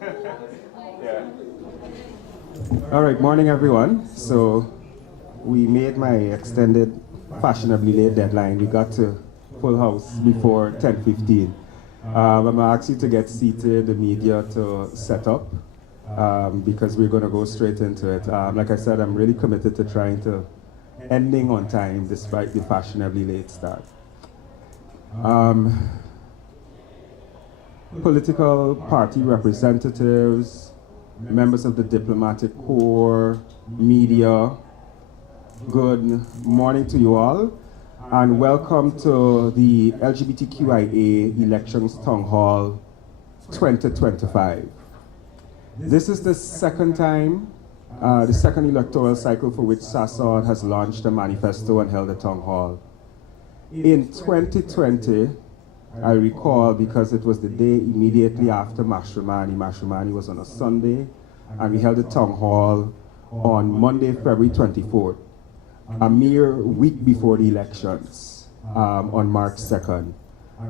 Yeah. All right, morning everyone. So we made my extended fashionably late deadline. We got to full house before 10:15. I'm gonna ask you to get seated, the media to set up, because we're gonna go straight into it. Like I said, I'm really committed to trying to ending on time despite the fashionably late start. Political party representatives, members of the diplomatic corps, media, good morning to you all, and welcome to the LGBTQIA Elections Town Hall 2025. This is the second time, the second electoral cycle for which SASOD has launched a manifesto and held a town hall. In 2020, I recall because it was the day immediately after Mashramani. Mashramani was on a Sunday, and we held a town hall on Monday, February 24th, a mere week before the elections, on March 2nd.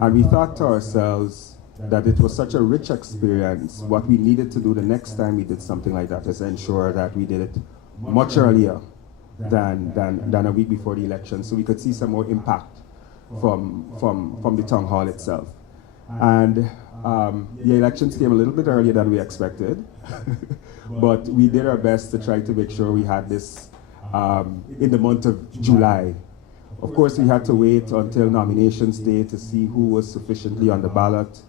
And we thought to ourselves that it was such a rich experience. What we needed to do the next time we did something like that is ensure that we did it much earlier than a week before the election, so we could see some more impact from the town hall itself. And the elections came a little bit earlier than we expected, but we did our best to try to make sure we had this in the month of July. Of course, we had to wait until nominations day to see who was sufficiently on the ballot,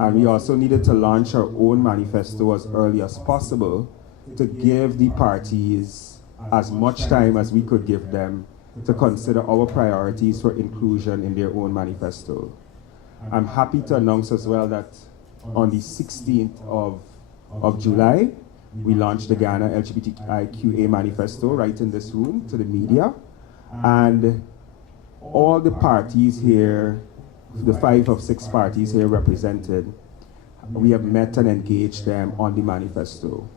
and we also needed to launch our own manifesto as early as possible to give the parties as much time as we could give them to consider our priorities for inclusion in their own manifesto. I'm happy to announce as well that on the 16th of July, we launched the Ghana LGBTQIA manifesto right in this room to the media. And all the parties here, the 5 of 6 parties here represented, we have met and engaged them on the manifesto.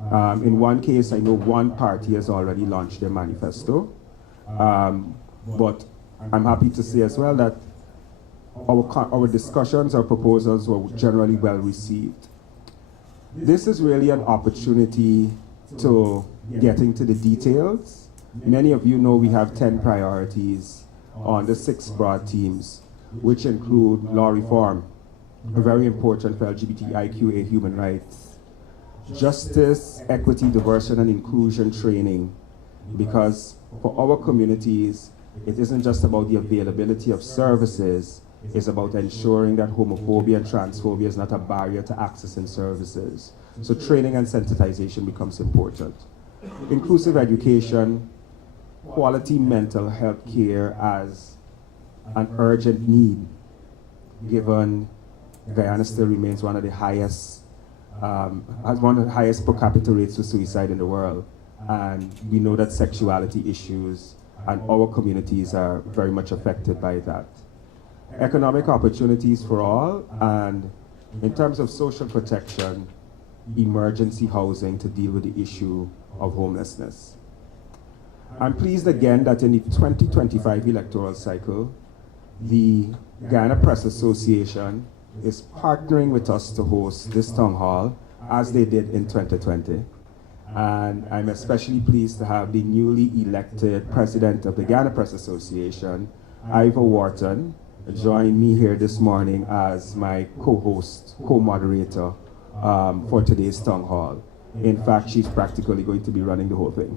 In one case, I know one party has already launched their manifesto. But I'm happy to say as well that our discussions, our proposals were generally well received. This is really an opportunity to get into the details. Many of you know we have 10 priorities on the 6 broad themes, which include law reform, very important for LGBTIQA human rights, justice, equity, diversity, and inclusion training, because for our communities, it isn't just about the availability of services, it's about ensuring that homophobia and transphobia is not a barrier to accessing services. So training and sensitization becomes important. Inclusive education, quality mental health care as an urgent need, given Guyana still remains one of the highest, has one of the highest per capita rates of suicide in the world. And we know that sexuality issues and our communities are very much affected by that. Economic opportunities for all, and in terms of social protection, emergency housing to deal with the issue of homelessness. I'm pleased again that in the 2025 electoral cycle, the Ghana Press Association is partnering with us to host this town hall as they did in 2020. And I'm especially pleased to have the newly elected president of the Ghana Press Association, Iva Wharton, join me here this morning as my co-host, co-moderator for today's town hall. In fact, she's practically going to be running the whole thing.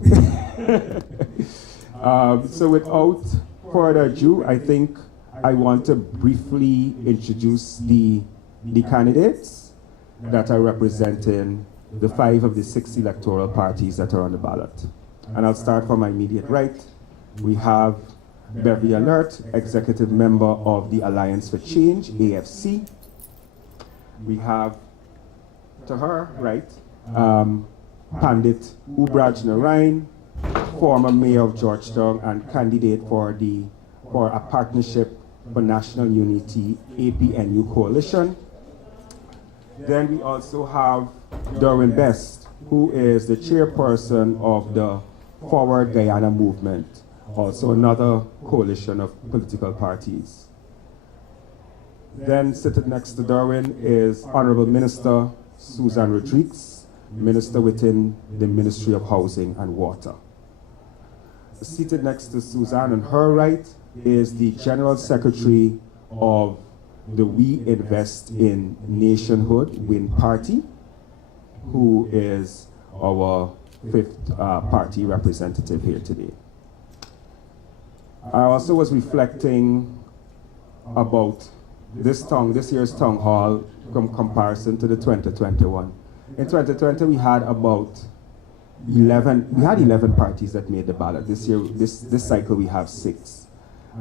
So without further ado, I think I want to briefly introduce the candidates that are representing the 5 of the 6 electoral parties that are on the ballot. And I'll start from my immediate right. We have Beverley Alert, executive member of the Alliance for Change, AFC. We have, to her right, Pandit Ubraj Narine, former mayor of Georgetown and candidate for a Partnership for National Unity, APNU coalition. Then we also have Dorwain Bess, who is the chairperson of the Forward Guyana movement, also another coalition of political parties. Then sitting next to Dorwain is Honorable Minister Susan Rodrigues, Minister within the Ministry of Housing and Water. Seated next to Susan on her right is the General Secretary of the We Invest in Nationhood WIN Party, who is our fifth party representative here today. I also was reflecting about this year's town hall from comparison to the 2021. In 2020 we had about 11 parties that made the ballot. This year, this cycle we have 6.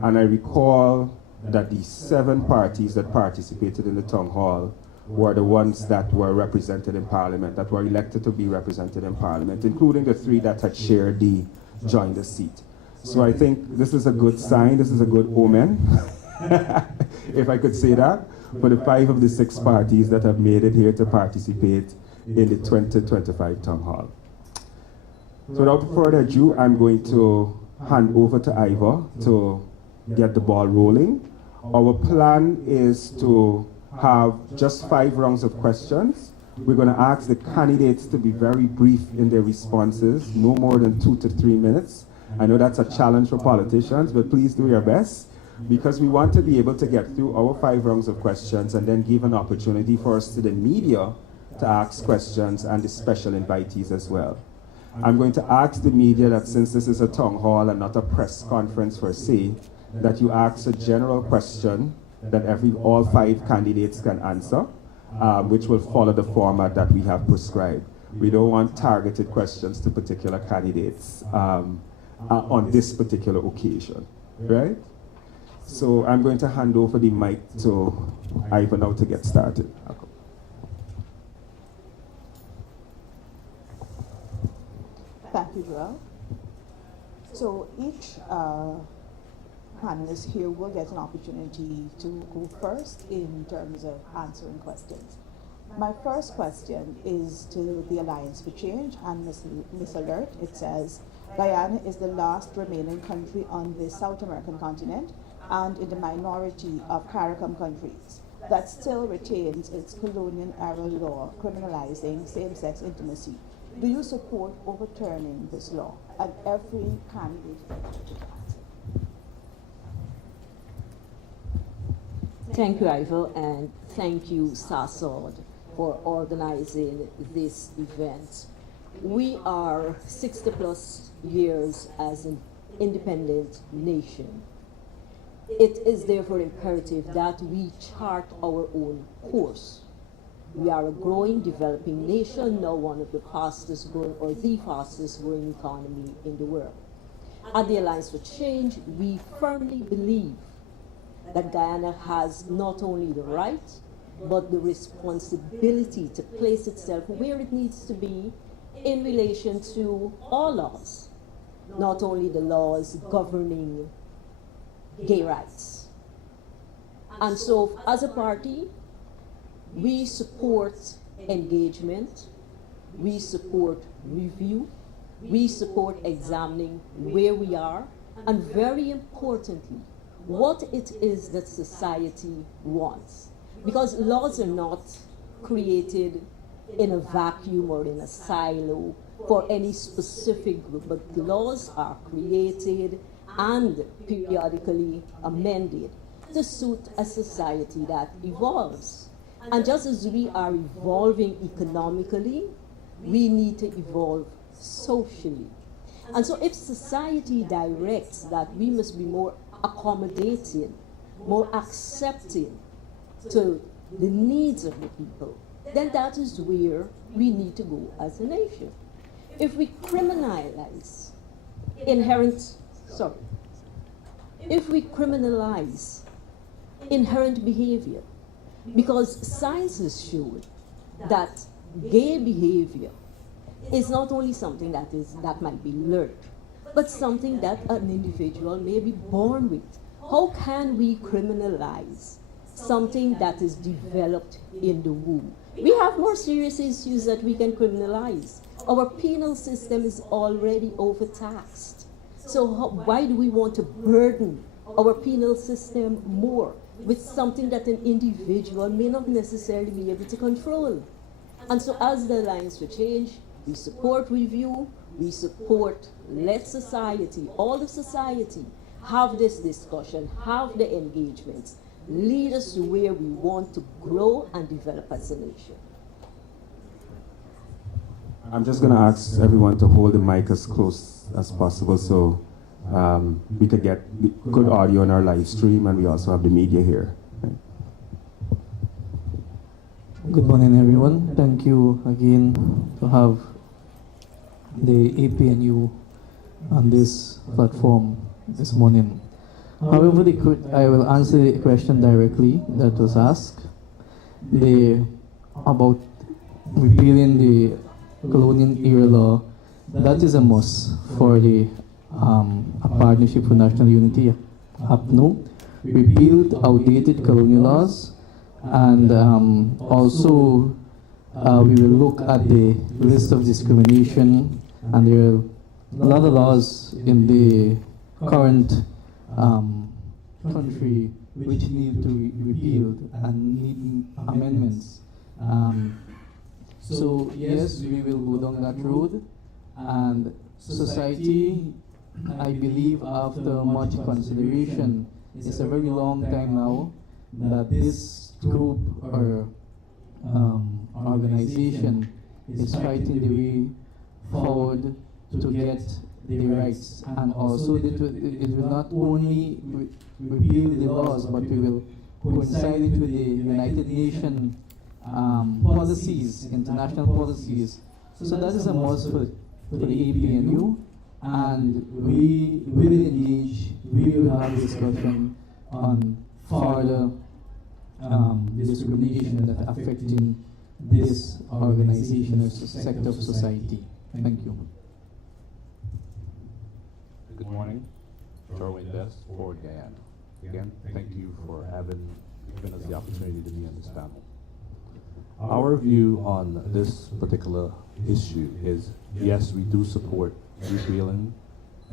And I recall that the 7 parties that participated in the town hall were the ones that were represented in Parliament, that were elected to be represented in Parliament, including the 3 that had shared the joined the seat. So I think this is a good sign, this is a good omen, if I could say that, for the 5 of the 6 parties that have made it here to participate in the 2025 town hall. So without further ado, I'm going to hand over to Iva to get the ball rolling. Our plan is to have just 5 rounds of questions. We're going to ask the candidates to be very brief in their responses, no more than 2 to 3 minutes. I know that's a challenge for politicians, but please do your best, because we want to be able to get through our 5 rounds of questions and then give an opportunity for us to the media to ask questions and the special invitees as well. I'm going to ask the media that since this is a town hall and not a press conference per se, that you ask a general question that all 5 candidates can answer, which will follow the format that we have prescribed. We don't want targeted questions to particular candidates on this particular occasion, right? So I'm going to hand over the mic to Iva now to get started. Thank you, Joel. So each panelist here will get an opportunity to go first in terms of answering questions. My first question is to the Alliance for Change and Miss Alert. It says, Guyana is the last remaining country on the South American continent and in the minority of CARICOM countries that still retains its colonial-era law criminalizing same-sex intimacy. Do you support overturning this law? And every candidate. Thank you, Iva, and thank you, SASOD, for organizing this event. We are 60+ years as an independent nation. It is therefore imperative that we chart our own course. We are a growing, developing nation, now one of the fastest growing or the fastest growing economy in the world. At the Alliance for Change, we firmly believe that Guyana has not only the right, but the responsibility to place itself where it needs to be in relation to all laws, not only the laws governing gay rights. And so, as a party, we support engagement, we support review, we support examining where we are, and very importantly, what it is that society wants. Because laws are not created in a vacuum or in a silo for any specific group, but laws are created and periodically amended to suit a society that evolves. And just as we are evolving economically, we need to evolve socially. And so if society directs that we must be more accommodating, more accepting to the needs of the people, then that is where we need to go as a nation. If we criminalize inherent behavior, because science has showed that gay behavior is not only something that might be learned, but something that an individual may be born with. How can we criminalize something that is developed in the womb? We have more serious issues that we can criminalize. Our penal system is already overtaxed. So why do we want to burden our penal system more with something that an individual may not necessarily be able to control? And so as the Alliance for Change, we support review, we support let society, all of society, have this discussion, have the engagements, lead us to where we want to grow and develop as a nation. I'm just going to ask everyone to hold the mic as close as possible so we could get good audio on our live stream, and we also have the media here. Good morning, everyone. Thank you again to have the APNU on this platform this morning. However, I will answer the question directly that was asked. About repealing the colonial era law, that is a must for the a Partnership for National Unity, APNU. Repealed outdated colonial laws, and also we will look at the list of discrimination, and there are a lot of laws in the current country which need to be repealed and need amendments. So yes, we will go down that road, and society, I believe, after much consideration, it's a very long time now that this group or organization is fighting the way forward to get the rights, and also it will not only repeal the laws, but we will coincide it with the United Nations policies, international policies. So that is a must for the APNU, and we will engage, we will have a discussion on further discrimination that affecting this organization as a sector of society. Thank you. Good morning, Dorwain Bess for Guyana. Again, thank you for giving us the opportunity to be on this panel. Our view on this particular issue is, yes, we do support repealing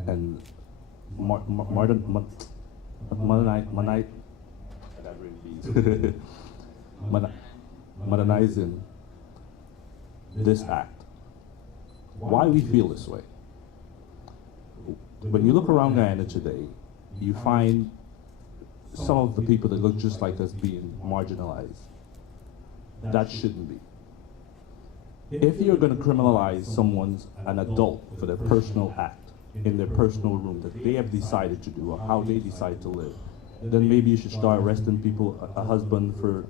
and modernizing this act. Why we feel this way? When you look around Guyana today, you find some of the people that look just like us being marginalized. That shouldn't be. If you're going to criminalize an adult for their personal act in their personal room that they have decided to do or how they decide to live, then maybe you should start arresting people, a husband for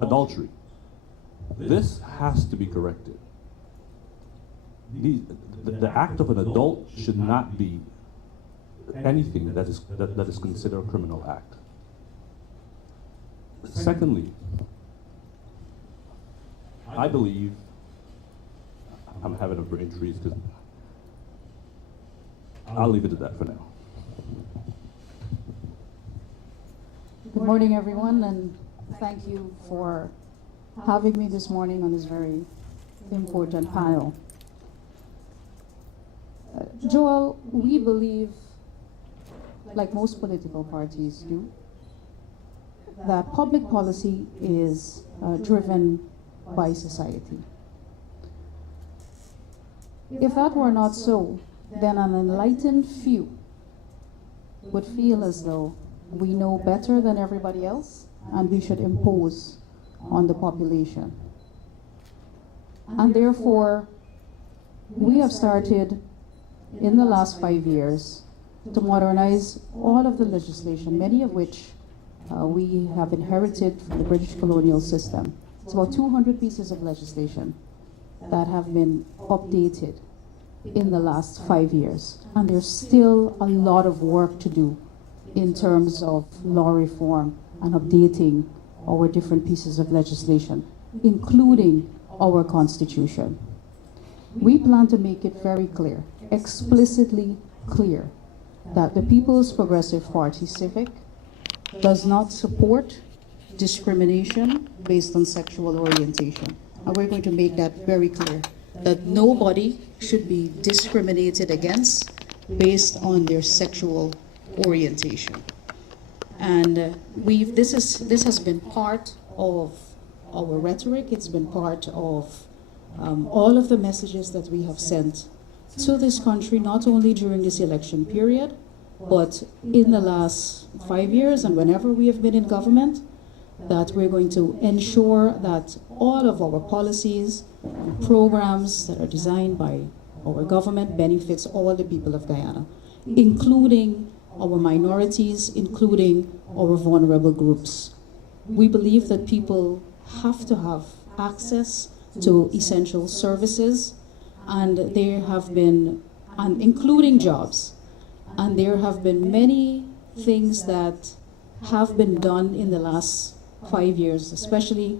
adultery. This has to be corrected. The act of an adult should not be anything that is considered a criminal act. Secondly, I believe, I'm having a brain freeze because I'll leave it at that for now. Good morning, everyone, and thank you for having me this morning on this very important panel. Joel, we believe, like most political parties do, that public policy is driven by society. If that were not so, then an enlightened few would feel as though we know better than everybody else and we should impose on the population. And therefore, we have started in the last 5 years to modernize all of the legislation, many of which we have inherited from the British colonial system. It's about 200 pieces of legislation that have been updated in the last 5 years. And there's still a lot of work to do in terms of law reform and updating our different pieces of legislation, including our Constitution. We plan to make it very clear, explicitly clear, that the People's Progressive Party Civic does not support discrimination based on sexual orientation. And we're going to make that very clear, that nobody should be discriminated against based on their sexual orientation. And this has been part of our rhetoric. It's been part of all of the messages that we have sent to this country, not only during this election period, but in the last 5 years and whenever we have been in government, that we're going to ensure that all of our policies and programs that are designed by our government benefits all the people of Guyana, including our minorities, including our vulnerable groups. We believe that people have to have access to essential services, and there have been, and including jobs, and there have been many things that have been done in the last 5 years, especially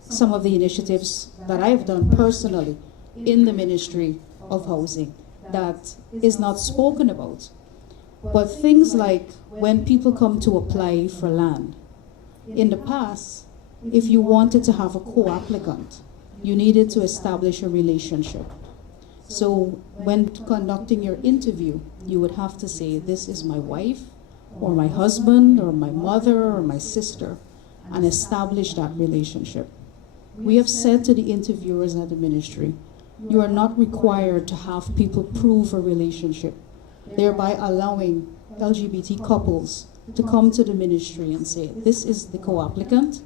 some of the initiatives that I've done personally in the Ministry of Housing that is not spoken about. But things like when people come to apply for land, in the past, if you wanted to have a co-applicant, you needed to establish a relationship. So when conducting your interview, you would have to say, this is my wife, or my husband, or my mother, or my sister, and establish that relationship. We have said to the interviewers at the ministry, you are not required to have people prove a relationship, thereby allowing LGBT couples to come to the ministry and say, this is the co-applicant,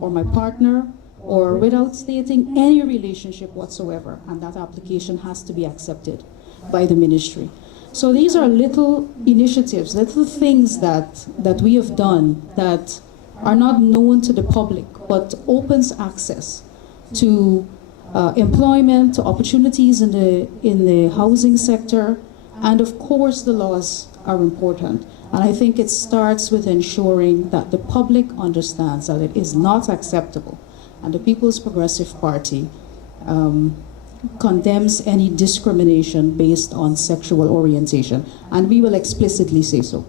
or my partner, or without stating any relationship whatsoever, and that application has to be accepted by the ministry. So these are little initiatives, little things that we have done that are not known to the public, but opens access to employment, to opportunities in the housing sector, and of course the laws are important. And I think it starts with ensuring that the public understands that it is not acceptable. And the People's Progressive Party condemns any discrimination based on sexual orientation, and we will explicitly say so.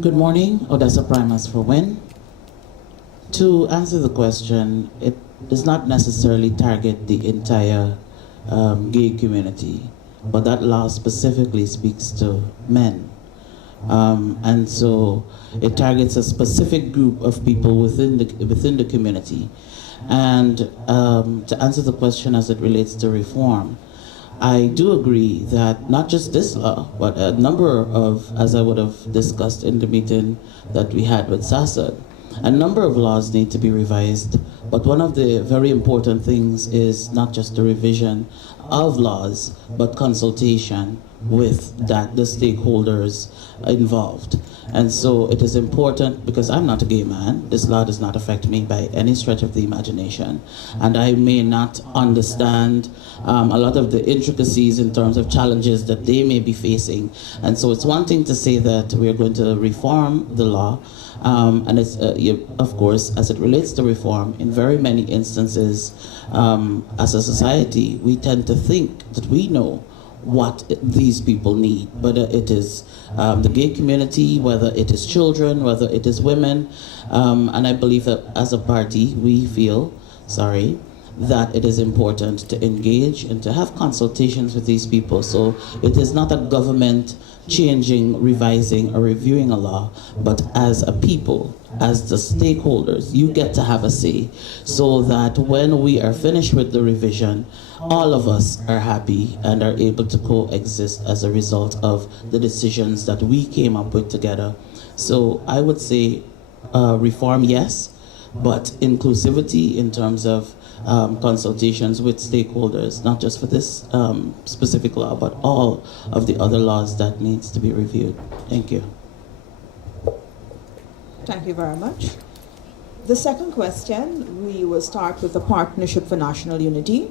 Good morning, Odessa Primus for WIN. To answer the question, it does not necessarily target the entire gay community, but that law specifically speaks to men. And so it targets a specific group of people within the community. And to answer the question as it relates to reform, I do agree that not just this law, but a number of, as I would have discussed in the meeting that we had with SASOD, a number of laws need to be revised. But one of the very important things is not just the revision of laws, but consultation with the stakeholders involved. And so it is important, because I'm not a gay man, this law does not affect me by any stretch of the imagination, and I may not understand a lot of the intricacies in terms of challenges that they may be facing. And so it's one thing to say that we're going to reform the law, and it's, of course, as it relates to reform, in very many instances, as a society, we tend to think that we know what these people need, whether it is the gay community, whether it is children, whether it is women. And I believe that as a party, we feel, that it is important to engage and to have consultations with these people. So it is not a government changing, revising, or reviewing a law, but as a people, as the stakeholders, you get to have a say, so that when we are finished with the revision, all of us are happy and are able to coexist as a result of the decisions that we came up with together. So I would say reform, yes, but inclusivity in terms of consultations with stakeholders, not just for this specific law, but all of the other laws that needs to be reviewed. Thank you. Thank you very much. The second question, we will start with the Partnership for National Unity.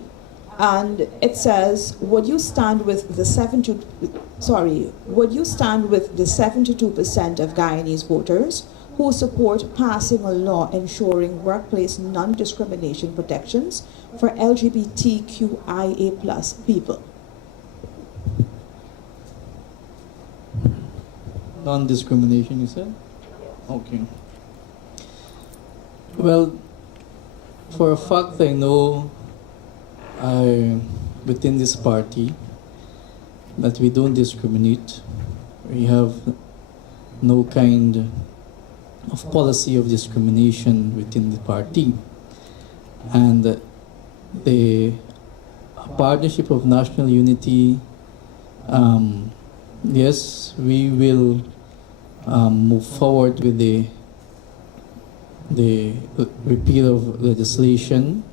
And it says, would you stand with the 72% of Guyanese voters who support passing a law ensuring workplace non-discrimination protections for LGBTQIA plus people? Non-discrimination, you said? Okay. Well, for a fact, I know within this party that we don't discriminate. We have no kind of policy of discrimination within the party. And the partnership of national unity, yes, we will move forward with the repeal of legislation,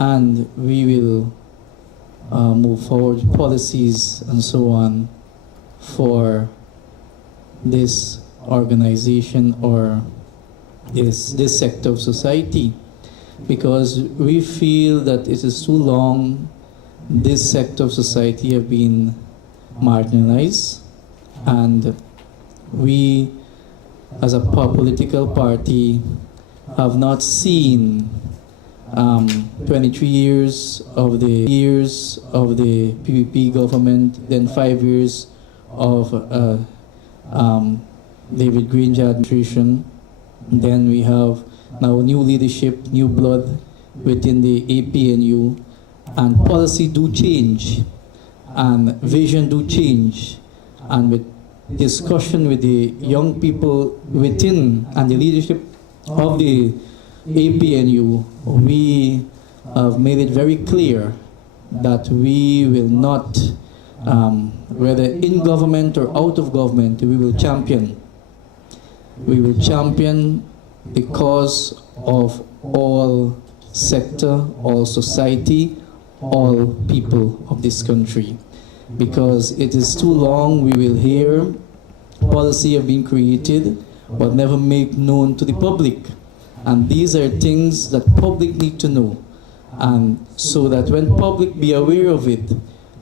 and we will move forward policies and so on for this organization or this sector of society, because we feel that it is too long this sector of society have been marginalized, and we as a political party have not seen 23 years of the PPP government, then 5 years of David Green's administration. Then we have now new leadership, new blood within the APNU, and policy do change, and vision do change, and with discussion with the young people within and the leadership of the APNU, we have made it very clear that we will not, whether in government or out of government, we will champion. We will champion the cause of all sector, all society, all people of this country. Because it is too long we will hear policy have been created but never make known to the public. And these are things that public need to know. And so that when public be aware of it,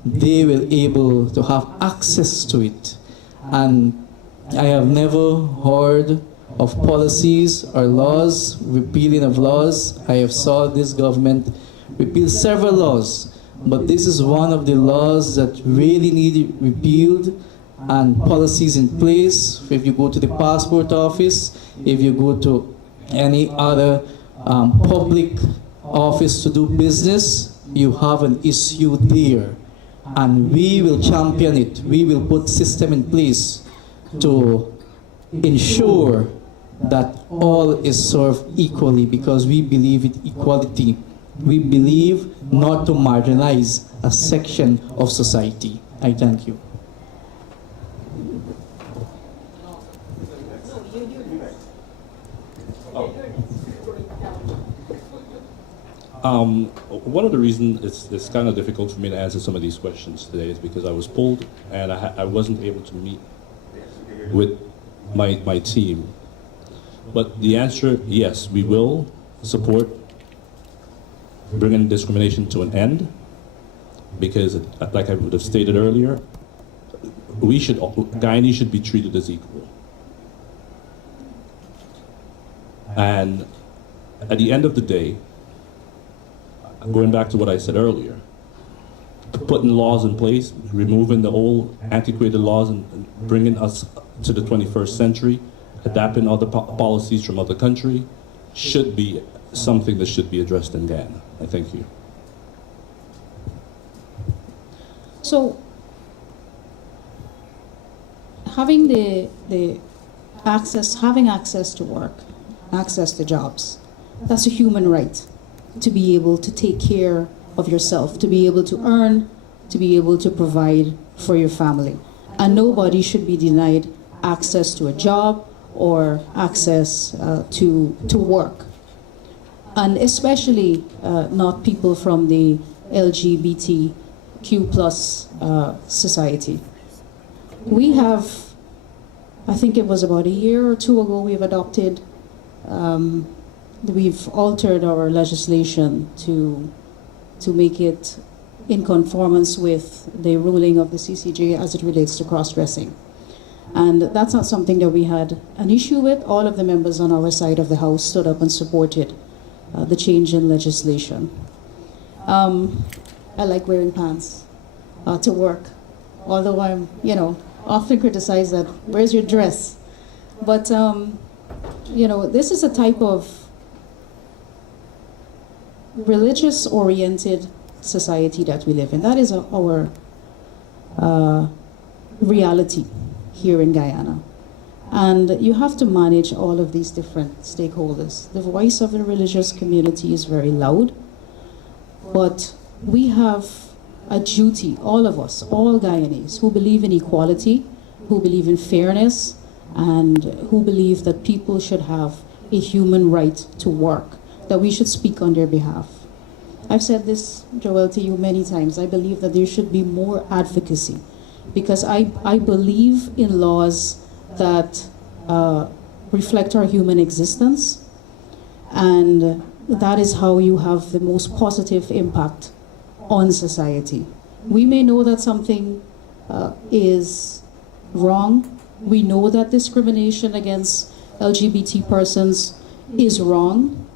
they will able to have access to it. And I have never heard of policies or laws, repealing of laws. I have saw this government repeal several laws, but this is one of the laws that really need repealed, and policies in place. If you go to the passport office, if you go to any other public office to do business, you have an issue there. And we will champion it. We will put system in place to ensure that all is served equally, because we believe in equality. We believe not to marginalize a section of society. I thank you. One of the reasons it's kind of difficult for me to answer some of these questions today is because I was pulled and I wasn't able to meet with my team. But the answer, yes, we will support bringing discrimination to an end, because, like I would have stated earlier, Guyanese should be treated as equal. And at the end of the day, going back to what I said earlier, putting laws in place, removing the old antiquated laws and bringing us to the 21st century, adapting other policies from other countries, should be something that should be addressed in Guyana. I thank you. So, having having access to work, access to jobs, that's a human right, to be able to take care of yourself, to be able to earn, to be able to provide for your family. And nobody should be denied access to a job or access to work. And especially not people from the LGBTQ plus society. We have, I think it was about a year or two ago, we've adopted, we've altered our legislation to make it in conformance with the ruling of the CCJ as it relates to cross-dressing. And that's not something that we had an issue with. All of the members on our side of the House stood up and supported the change in legislation. I like wearing pants to work, although I'm, often criticized that, where's your dress? But, this is a type of religious-oriented society that we live in. That is our reality here in Guyana. And you have to manage all of these different stakeholders. The voice of the religious community is very loud, but we have a duty, all of us, all Guyanese, who believe in equality, who believe in fairness, and who believe that people should have a human right to work, that we should speak on their behalf. I've said this, Joel, to you many times. I believe that there should be more advocacy, because I believe in laws that reflect our human existence, and that is how you have the most positive impact on society. We may know that something is wrong. We know that discrimination against LGBT persons is wrong,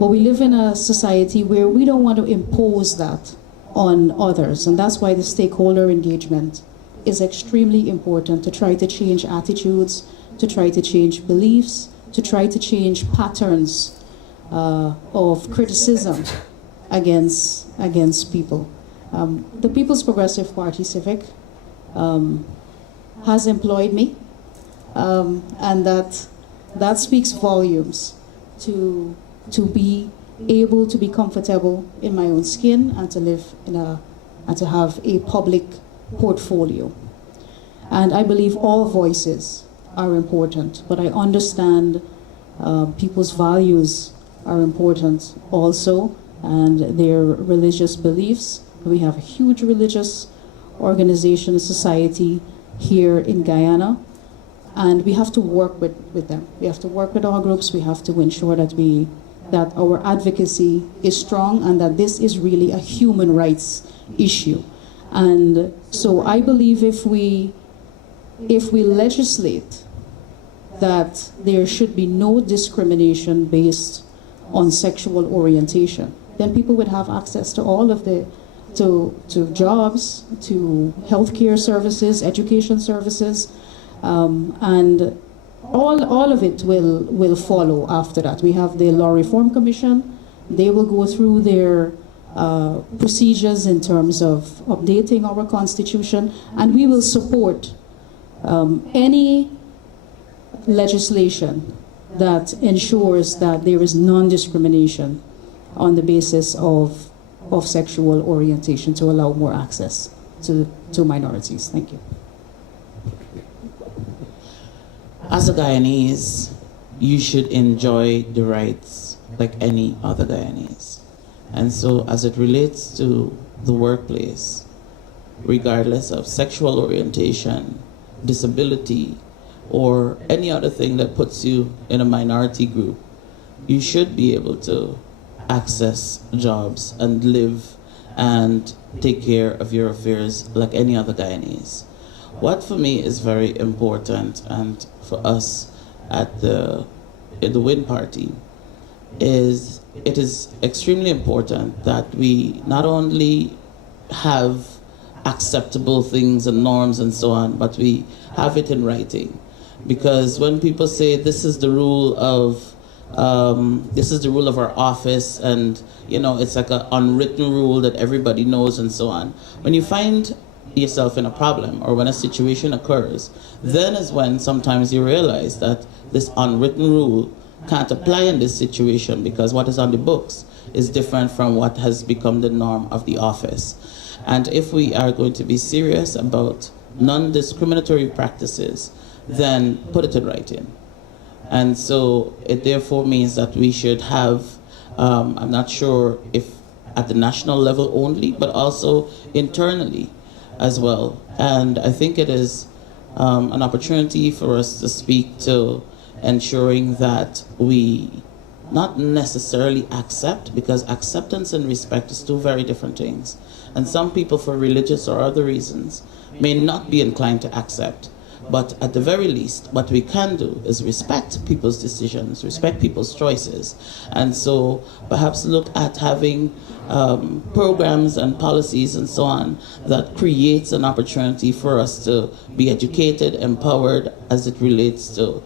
but we live in a society where we don't want to impose that on others, and that's why the stakeholder engagement is extremely important, to try to change attitudes, to try to change beliefs, to try to change patterns of criticism against people. The People's Progressive Party Civic has employed me, and that speaks volumes to be able to be comfortable in my own skin and to live and to have a public portfolio. And I believe all voices are important, but I understand people's values are important also, and their religious beliefs. We have a huge religious organization, society here in Guyana, and we have to work with them. We have to work with our groups. We have to ensure that our advocacy is strong and that this is really a human rights issue. And so I believe if we legislate that there should be no discrimination based on sexual orientation, then people would have access to all of to jobs, to healthcare services, education services, and all of it will follow after that. We have the Law Reform Commission. They will go through their procedures in terms of updating our constitution, and we will support any legislation that ensures that there is non-discrimination on the basis of sexual orientation, to allow more access to minorities. Thank you. As a Guyanese, you should enjoy the rights like any other Guyanese. And so as it relates to the workplace, regardless of sexual orientation, disability, or any other thing that puts you in a minority group, you should be able to access jobs and live and take care of your affairs like any other Guyanese. What for me is very important, and for us at the WIN party, is it is extremely important that we not only have acceptable things and norms and so on, but we have it in writing. Because when people say this is the rule of our office, and it's like an unwritten rule that everybody knows and so on, when you find yourself in a problem or when a situation occurs, then is when sometimes you realize that this unwritten rule can't apply in this situation, because what is on the books is different from what has become the norm of the office. And if we are going to be serious about non-discriminatory practices, then put it in writing. And so it therefore means that we should have, I'm not sure if at the national level only, but also internally as well. And I think it is an opportunity for us to speak to ensuring that we not necessarily accept, because acceptance and respect is two very different things. And some people, for religious or other reasons, may not be inclined to accept. But at the very least, what we can do is respect people's decisions, respect people's choices. And so perhaps look at having programs and policies and so on that creates an opportunity for us to be educated, empowered as it relates to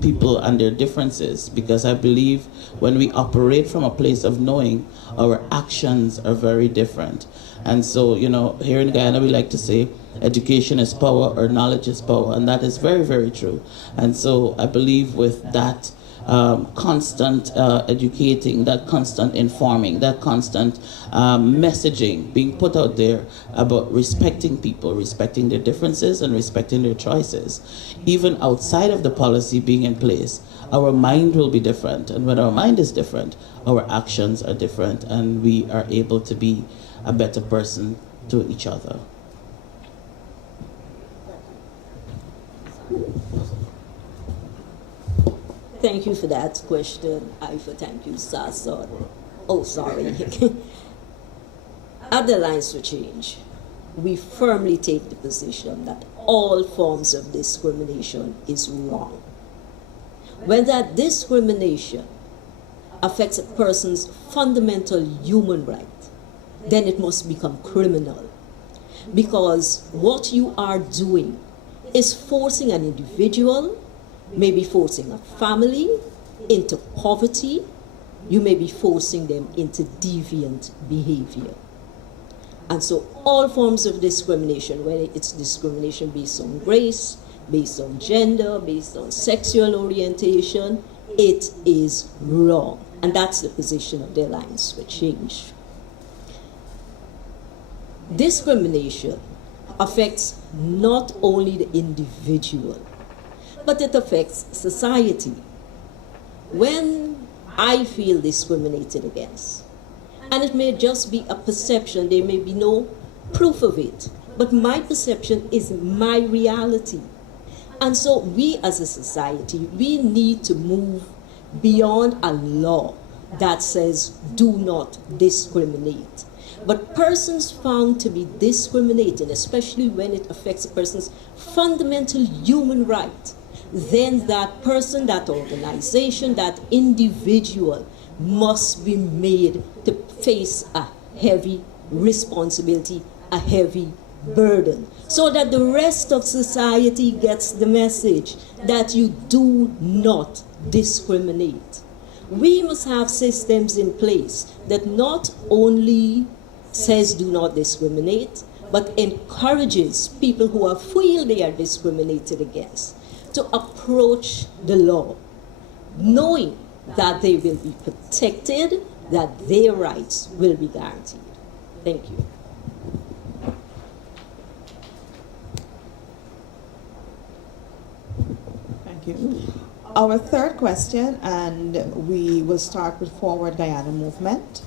people and their differences. Because I believe when we operate from a place of knowing, our actions are very different. And so, you know, here in Guyana we like to say education is power or knowledge is power, and that is very, very true. And so I believe with that constant educating, that constant informing, that constant messaging being put out there about respecting people, respecting their differences and respecting their choices, even outside of the policy being in place, our mind will be different. And when our mind is different, our actions are different, and we are able to be a better person to each other. Thank you for that question, Iva. Thank you, SASOD. Oh, sorry. At the Alliance for Change, we firmly take the position that all forms of discrimination is wrong. When that discrimination affects a person's fundamental human right, then it must become criminal. Because what you are doing is forcing an individual, maybe forcing a family into poverty. You may be forcing them into deviant behavior. And so all forms of discrimination, whether it's discrimination based on race, based on gender, based on sexual orientation, it is wrong. And that's the position of the Alliance for Change. Discrimination affects not only the individual, but it affects society. When I feel discriminated against, and it may just be a perception, there may be no proof of it, but my perception is my reality. And so we as a society, we need to move beyond a law that says do not discriminate. But persons found to be discriminated, especially when it affects a person's fundamental human right, then that person, that organization, that individual must be made to face a heavy responsibility, a heavy burden, so that the rest of society gets the message that you do not discriminate. We must have systems in place that not only says do not discriminate, but encourages people who feel they are discriminated against to approach the law, knowing that they will be protected, that their rights will be guaranteed. Thank you. Thank you. Our third question, and we will start with Forward Guyana Movement.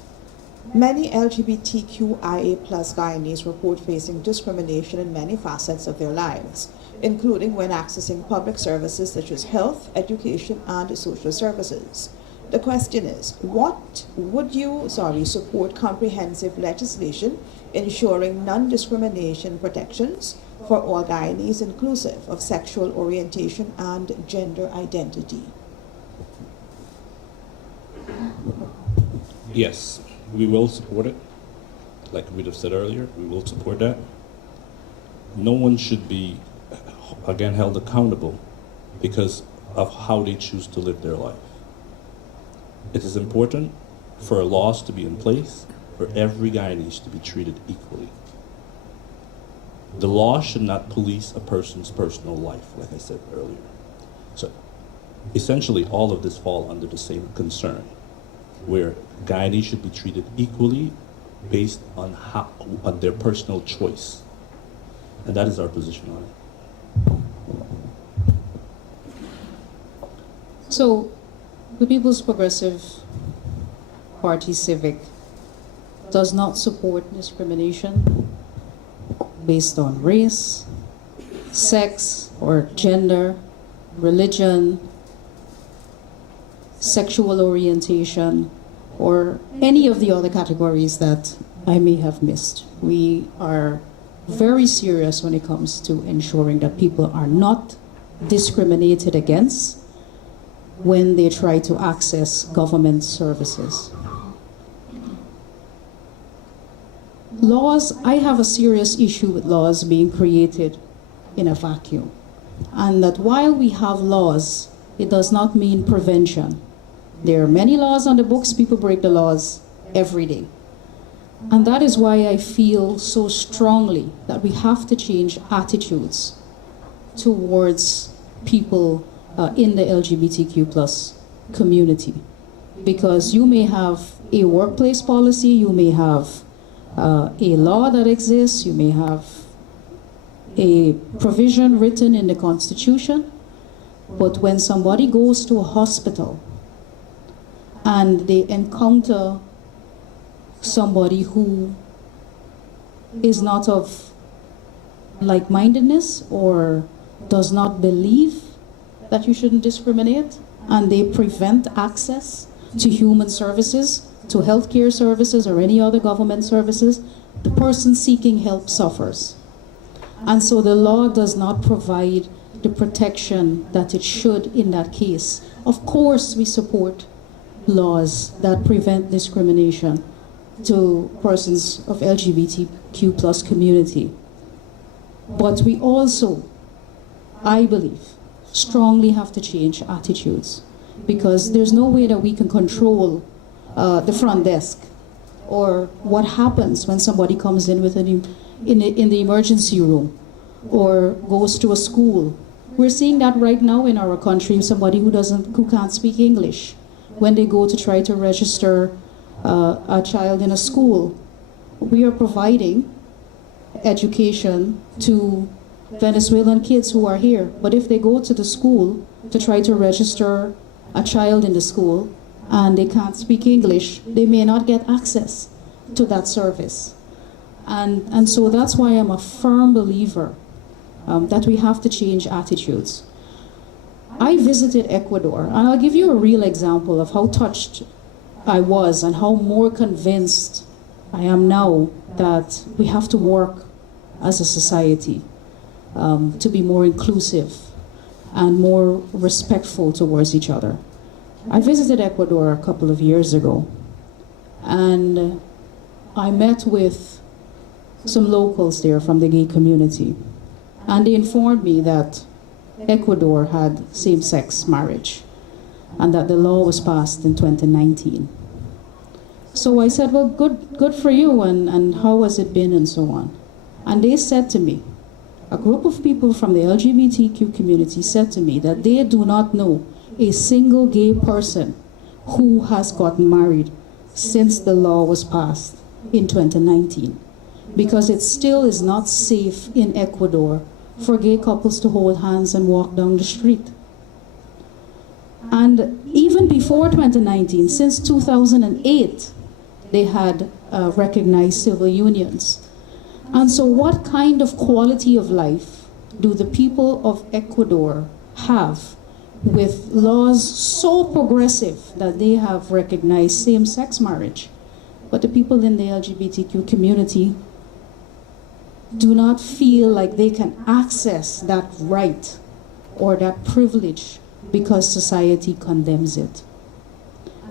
Many LGBTQIA+ Guyanese report facing discrimination in many facets of their lives, including when accessing public services such as health, education, and social services. The question is, what would you support comprehensive legislation ensuring non-discrimination protections for all Guyanese inclusive of sexual orientation and gender identity? Yes, we will support it. Like we'd have said earlier, we will support that. No one should be, again, held accountable because of how they choose to live their life. It is important for laws to be in place for every Guyanese to be treated equally. The law should not police a person's personal life, like I said earlier. So essentially all of this fall under the same concern, where Guyanese should be treated equally based on their personal choice. And that is our position on it. So, the People's Progressive Party Civic does not support discrimination based on race, sex, or gender, religion, sexual orientation, or any of the other categories that I may have missed. We are very serious when it comes to ensuring that people are not discriminated against when they try to access government services. Laws, I have a serious issue with laws being created in a vacuum. And that while we have laws, it does not mean prevention. There are many laws on the books, people break the laws every day. And that is why I feel so strongly that we have to change attitudes towards people in the LGBTQ plus community. Because you may have a workplace policy, you may have a law that exists, you may have a provision written in the Constitution, but when somebody goes to a hospital and they encounter somebody who is not of like-mindedness or does not believe that you shouldn't discriminate, and they prevent access to human services, to healthcare services or any other government services, the person seeking help suffers. And so the law does not provide the protection that it should in that case. Of course, we support laws that prevent discrimination to persons of LGBTQ plus community. But we also, I believe, strongly have to change attitudes, because there's no way that we can control the front desk or what happens when somebody comes in with in the emergency room or goes to a school. We're seeing that right now in our country, somebody who can't speak English, when they go to try to register a child in a school. We are providing education to Venezuelan kids who are here, but if they go to the school to try to register a child in the school and they can't speak English, they may not get access to that service. And so that's why I'm a firm believer that we have to change attitudes. I visited Ecuador, and I'll give you a real example of how touched I was and how more convinced I am now that we have to work as a society to be more inclusive and more respectful towards each other. I visited Ecuador a couple of years ago, and I met with some locals there from the gay community, and they informed me that Ecuador had same-sex marriage and that the law was passed in 2019. So I said, well, good for you, and how has it been, and so on. And they said to me, a group of people from the LGBTQ community said to me that they do not know a single gay person who has gotten married since the law was passed in 2019, because it still is not safe in Ecuador for gay couples to hold hands and walk down the street. And even before 2019, since 2008, they had recognized civil unions. And so what kind of quality of life do the people of Ecuador have with laws so progressive that they have recognized same-sex marriage, but the people in the LGBTQ community do not feel like they can access that right or that privilege because society condemns it?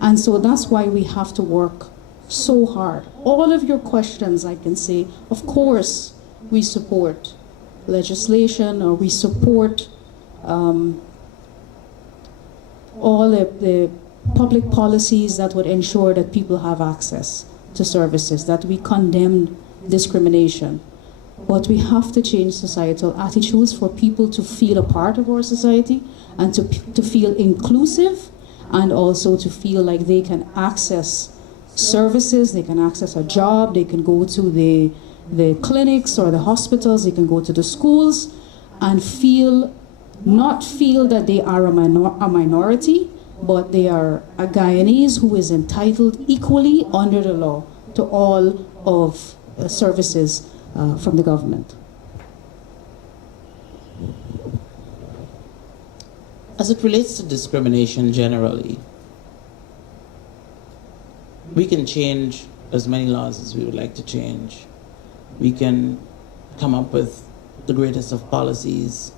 And so that's why we have to work so hard. All of your questions, I can say, of course, we support legislation, or we support all the public policies that would ensure that people have access to services, that we condemn discrimination. But we have to change societal attitudes for people to feel a part of our society and to feel inclusive, and also to feel like they can access services, they can access a job, they can go to the clinics or the hospitals, they can go to the schools and not feel that they are a minority, but they are a Guyanese who is entitled equally under the law to all of the services from the government. As it relates to discrimination generally, we can change as many laws as we would like to change. We can come up with the greatest of policies.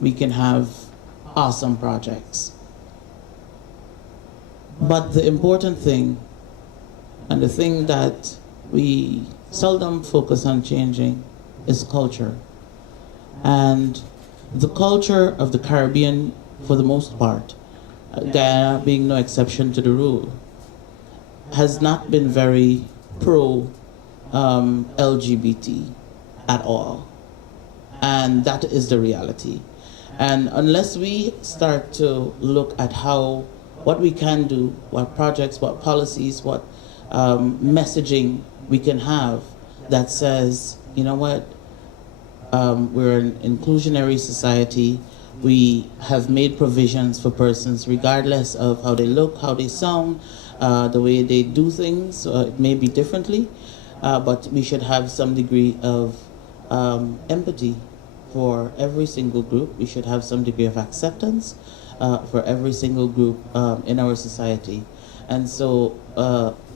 We can have awesome projects. But the important thing, and the thing that we seldom focus on changing, is culture. And the culture of the Caribbean, for the most part, Guyana being no exception to the rule, has not been very pro LGBT at all. And that is the reality. And unless we start to look at what we can do, what projects, what policies, what messaging we can have that says, you know what, we're an inclusionary society. We have made provisions for persons regardless of how they look, how they sound, the way they do things. It may be differently, but we should have some degree of empathy for every single group. We should have some degree of acceptance for every single group in our society. And so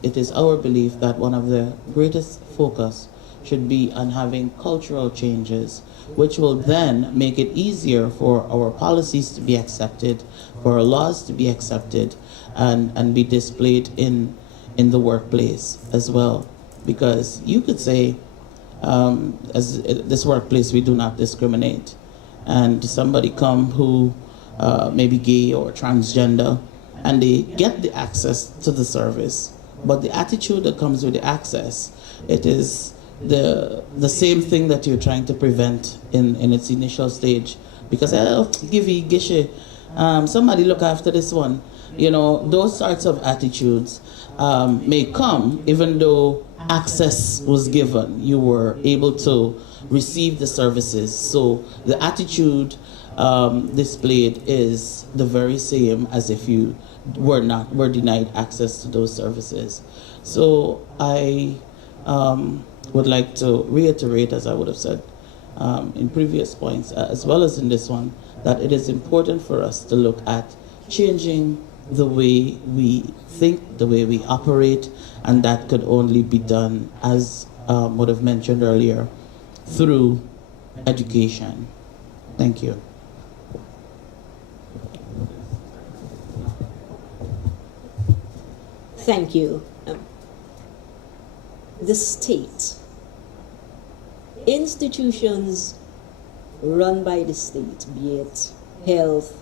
it is our belief that one of the greatest focus should be on having cultural changes, which will then make it easier for our policies to be accepted, for our laws to be accepted, and be displayed in the workplace as well. Because you could say, as this workplace, we do not discriminate. And somebody come who may be gay or transgender, and they get the access to the service. But the attitude that comes with the access, it is the same thing that you're trying to prevent in its initial stage. Because, give you gishe, somebody look after this one. You know, those sorts of attitudes may come even though access was given. You were able to receive the services. So the attitude displayed is the very same as if you were denied access to those services. So I would like to reiterate, as I would have said in previous points, as well as in this one, that it is important for us to look at changing the way we think, the way we operate, and that could only be done, as would have mentioned earlier, through education. Thank you. Thank you. The state, institutions run by the state, be it health,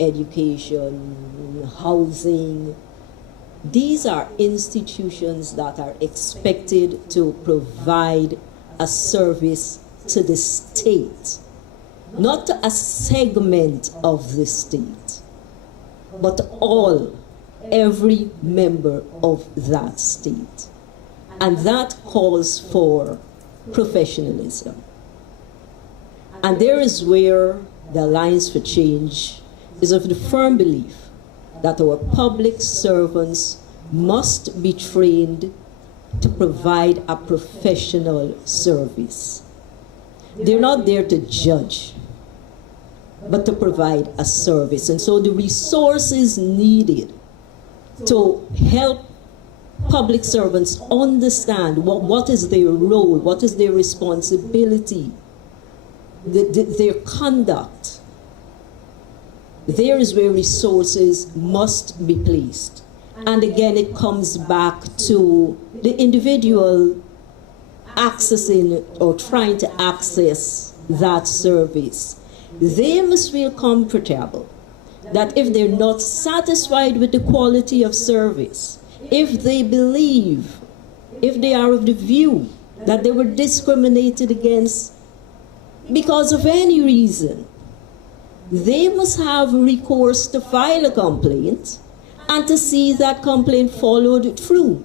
education, housing, these are institutions that are expected to provide a service to the state, not a segment of the state, but every member of that state. And that calls for professionalism. And there is where the Alliance for Change is of the firm belief that our public servants must be trained to provide a professional service. They're not there to judge, but to provide a service. And so the resources needed to help public servants understand what is their role, what is their responsibility, their conduct. There is where resources must be placed. And again, it comes back to the individual accessing or trying to access that service. They must feel comfortable that if they're not satisfied with the quality of service, if they believe, if they are of the view that they were discriminated against because of any reason, they must have recourse to file a complaint and to see that complaint followed through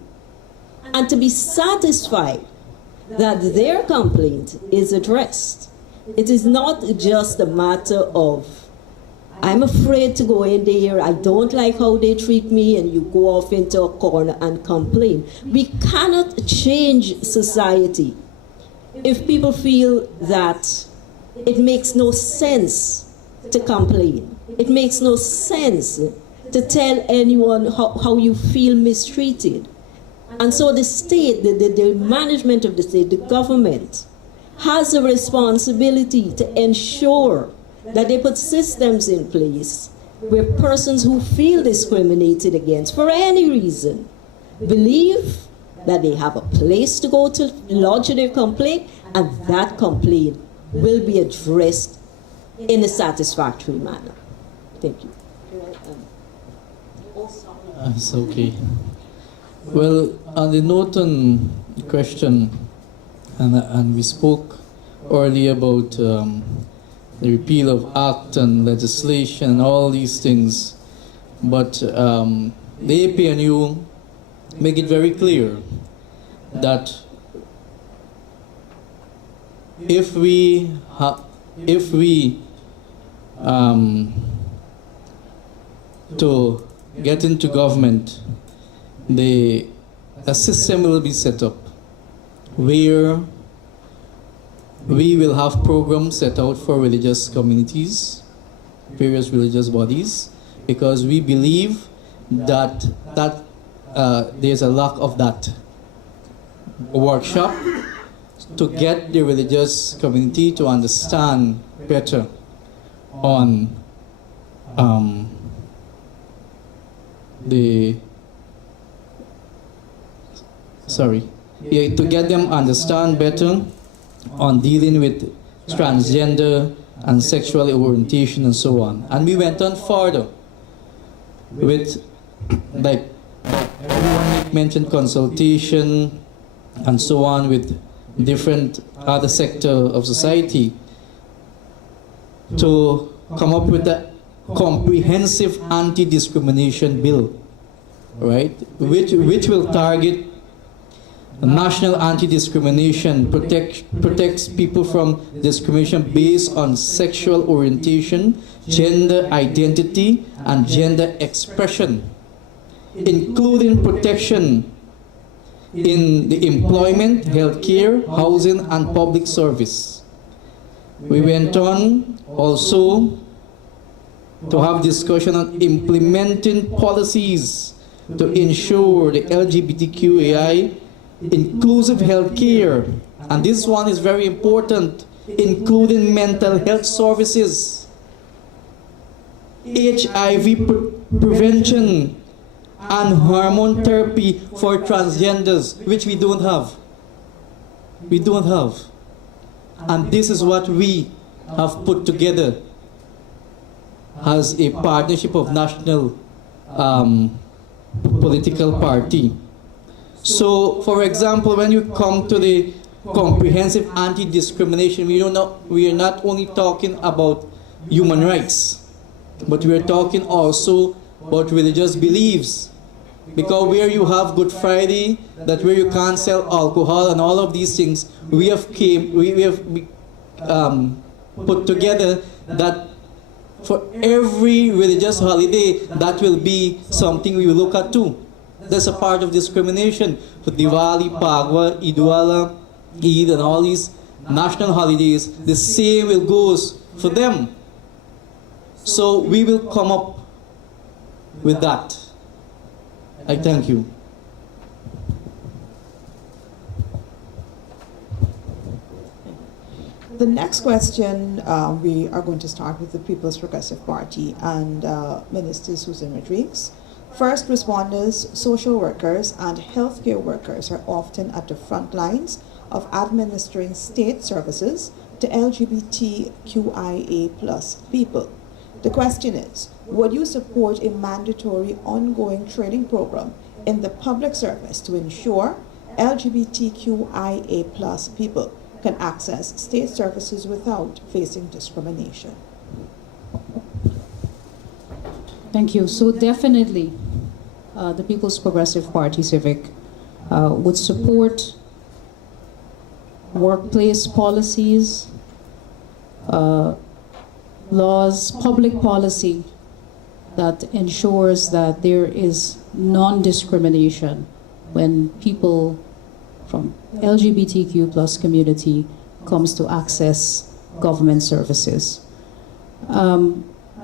and to be satisfied that their complaint is addressed. It is not just a matter of, I'm afraid to go in there, I don't like how they treat me, and you go off into a corner and complain. We cannot change society if people feel that it makes no sense to complain. It makes no sense to tell anyone how you feel mistreated. And so the state, the management of the state, the government, has a responsibility to ensure that they put systems in place where persons who feel discriminated against for any reason believe that they have a place to go to lodge their complaint, and that complaint will be addressed in a satisfactory manner. Thank you. It's okay. Well, on the note on the question, and we spoke earlier about the repeal of act and legislation and all these things, but the APNU make it very clear that if we to get into government, a system will be set up where we will have programs set out for religious communities, various religious bodies, because we believe that there's a lack of that workshop to get the religious community to understand better on to get them understand better on dealing with transgender and sexual orientation and so on. And we went on further with, like everyone mentioned, consultation and so on with different other sector of society to come up with a comprehensive anti-discrimination bill, right? Which will target national anti-discrimination, protects people from discrimination based on sexual orientation, gender identity, and gender expression, including protection in the employment, healthcare, housing, and public service. We went on also to have discussion on implementing policies to ensure the LGBTQIA inclusive healthcare, and this one is very important, including mental health services, HIV prevention, and hormone therapy for transgenders, which we don't have. We don't have. And this is what we have put together as a partnership of national political party. So, for example, when you come to the comprehensive anti-discrimination, we are not only talking about human rights, but we are talking also about religious beliefs. Because where you have Good Friday, that where you can't sell alcohol and all of these things, we have put together that for every religious holiday, that will be something we will look at too. That's a part of discrimination. For Diwali, Pagwa, Idwala, Eid, and all these national holidays, the same will goes for them. So we will come up with that. I thank you. The next question, we are going to start with the People's Progressive Party and Minister Susan Rodrigues. First responders, social workers, and healthcare workers are often at the front lines of administering state services to LGBTQIA plus people. The question is, would you support a mandatory ongoing training program in the public service to ensure LGBTQIA plus people can access state services without facing discrimination? Thank you. So definitely, the People's Progressive Party Civic would support workplace policies, laws, public policy that ensures that there is non-discrimination when people from LGBTQ plus community comes to access government services.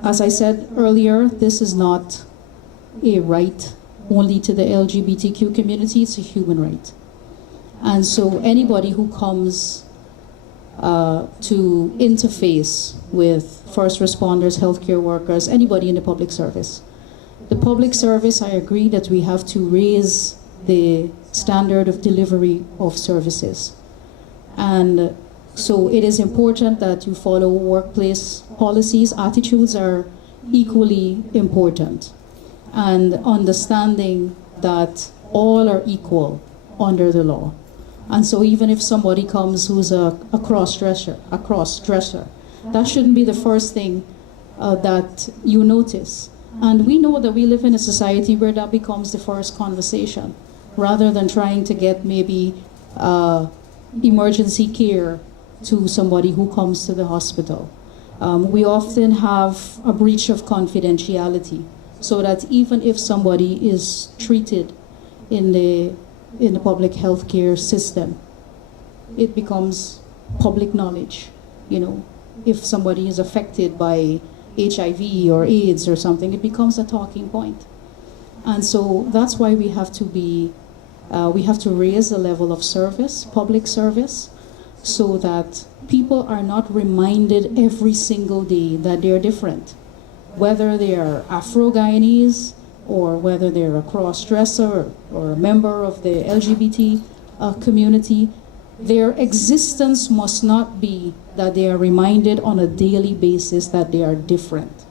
As I said earlier, this is not a right only to the LGBTQ community, it's a human right. And so anybody who comes to interface with first responders, healthcare workers, anybody in the public service. The public service, I agree that we have to raise the standard of delivery of services. And so it is important that you follow workplace policies. Attitudes are equally important. And understanding that all are equal under the law. And so even if somebody comes who's a cross-dresser, that shouldn't be the first thing that you notice. And we know that we live in a society where that becomes the first conversation, rather than trying to get maybe emergency care to somebody who comes to the hospital. We often have a breach of confidentiality, so that even if somebody is treated in the public health care system, it becomes public knowledge. You know, if somebody is affected by HIV or AIDS or something, it becomes a talking point. And so that's why we have to raise the level of service, public service, so that people are not reminded every single day that they're different. Whether they are Afro-Guyanese, or whether they're a cross-dresser or a member of the LGBT community, their existence must not be that they are reminded on a daily basis that they are different.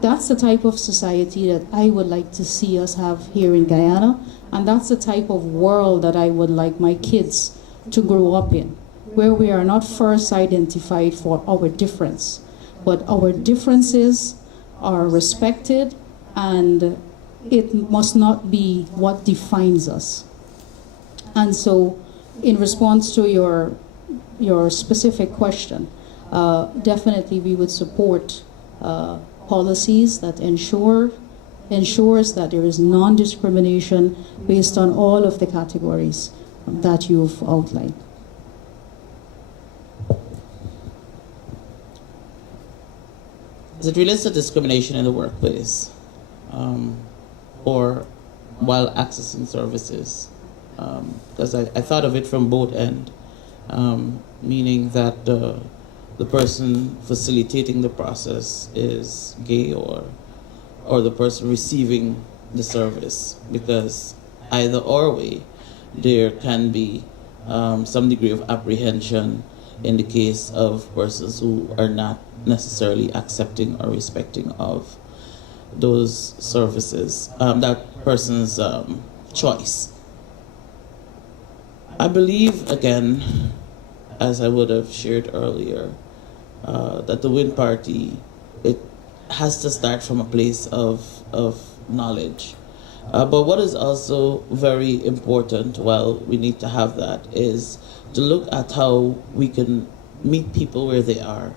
That's the type of society that I would like to see us have here in Guyana, and that's the type of world that I would like my kids to grow up in, where we are not first identified for our difference, but our differences are respected, and it must not be what defines us. And so, in response to your specific question, definitely we would support policies that ensures that there is non-discrimination based on all of the categories that you've outlined. As it relates to discrimination in the workplace, or while accessing services, because I thought of it from both ends, meaning that the person facilitating the process is gay, or the person receiving the service, because either or way there can be some degree of apprehension in the case of persons who are not necessarily accepting or respecting of those services, that person's choice. I believe, again, as I would have shared earlier, that the WIN party, it has to start from a place of knowledge. But what is also very important, while we need to have that, is to look at how we can meet people where they are.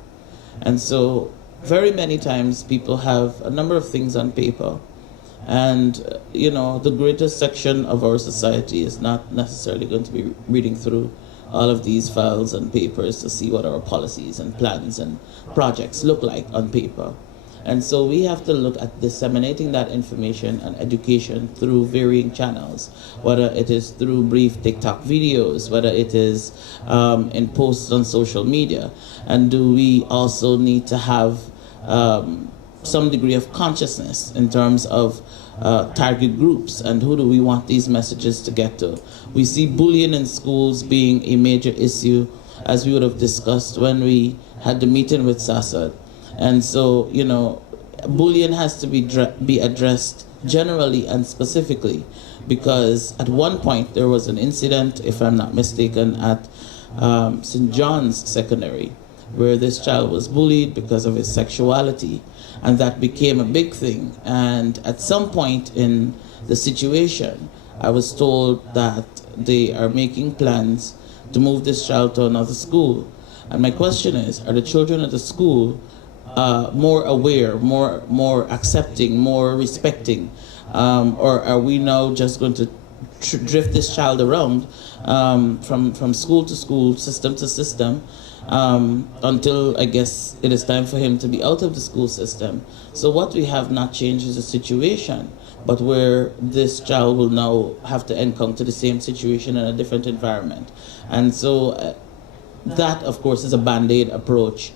And so very many times people have a number of things on paper, and the greatest section of our society is not necessarily going to be reading through all of these files and papers to see what our policies and plans and projects look like on paper. And so we have to look at disseminating that information and education through varying channels, whether it is through brief TikTok videos, whether it is in posts on social media. And do we also need to have some degree of consciousness in terms of target groups, and who do we want these messages to get to? We see bullying in schools being a major issue, as we would have discussed when we had the meeting with SASOD. And so, bullying has to be addressed generally and specifically, because at one point there was an incident, if I'm not mistaken, at St. John's Secondary, where this child was bullied because of his sexuality, and that became a big thing. And at some point in the situation, I was told that they are making plans to move this child to another school. And my question is, are the children at the school more aware, more accepting, more respecting, or are we now just going to drift this child around from school to school, system to system, until I guess it is time for him to be out of the school system? So what we have not changed is the situation, but where this child will now have to encounter the same situation in a different environment. And so that, of course, is a Band-Aid approach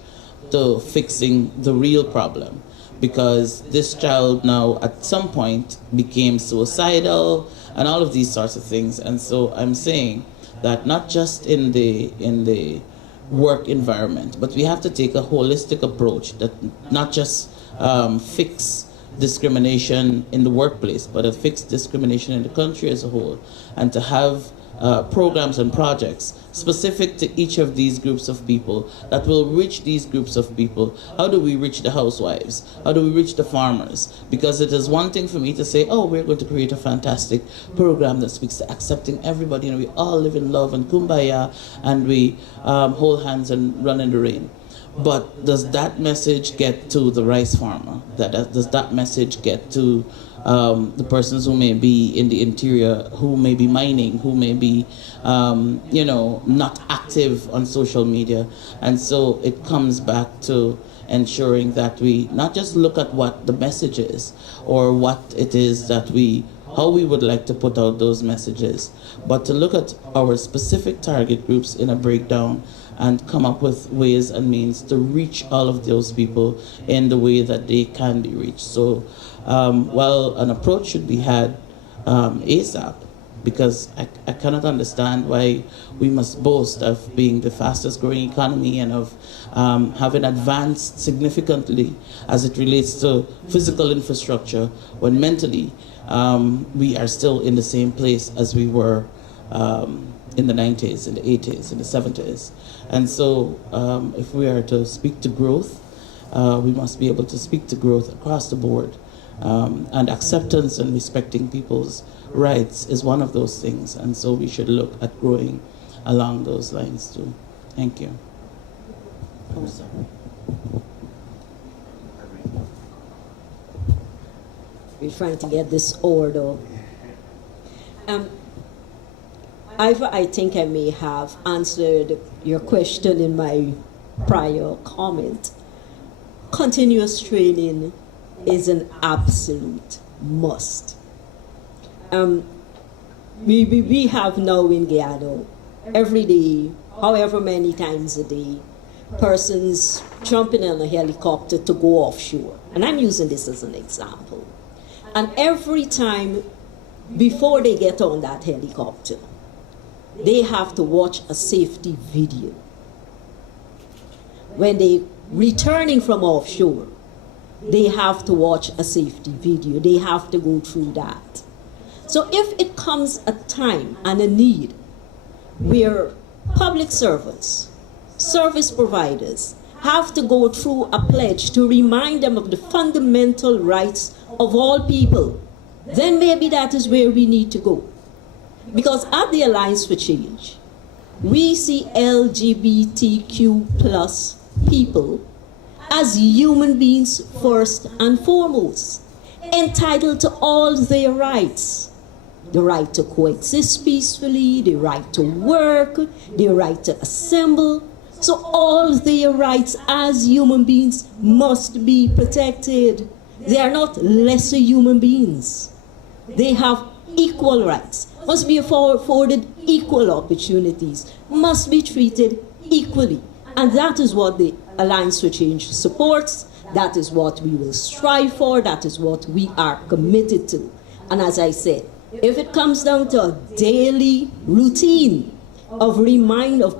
to fixing the real problem, because this child now at some point became suicidal and all of these sorts of things. And so I'm saying that not just in the work environment, but we have to take a holistic approach that not just fix discrimination in the workplace, but to fix discrimination in the country as a whole, and to have programs and projects specific to each of these groups of people that will reach these groups of people. How do we reach the housewives? How do we reach the farmers? Because it is one thing for me to say, oh, we're going to create a fantastic program that speaks to accepting everybody, and we all live in love and kumbaya, and we hold hands and run in the rain. But does that message get to the rice farmer? Does that message get to the persons who may be in the interior, who may be mining, who may be, not active on social media? And so it comes back to ensuring that we not just look at what the message is or what it is that how we would like to put out those messages, but to look at our specific target groups in a breakdown and come up with ways and means to reach all of those people in the way that they can be reached. So while an approach should be had ASAP, because I cannot understand why we must boast of being the fastest growing economy and of having advanced significantly as it relates to physical infrastructure, when mentally we are still in the same place as we were in the 90s, in the 80s, in the 70s. And so if we are to speak to growth, we must be able to speak to growth across the board. And acceptance and respecting people's rights is one of those things. And so we should look at growing along those lines too. Thank you. Oh, sorry. We're trying to get this order. Iva, I think I may have answered your question in my prior comment. Continuous training is an absolute must. We have now in Guyana, every day, however many times a day, persons jumping in a helicopter to go offshore. And I'm using this as an example. And every time before they get on that helicopter, they have to watch a safety video. When they returning from offshore, they have to watch a safety video. They have to go through that. So if it comes a time and a need where public servants, service providers have to go through a pledge to remind them of the fundamental rights of all people, then maybe that is where we need to go. Because at the Alliance for Change, we see LGBTQ plus people as human beings first and foremost, entitled to all their rights. The right to coexist peacefully, the right to work, the right to assemble. So all their rights as human beings must be protected. They are not lesser human beings. They have equal rights, must be afforded equal opportunities, must be treated equally. And that is what the Alliance for Change supports. That is what we will strive for. That is what we are committed to. And as I said, if it comes down to a daily routine of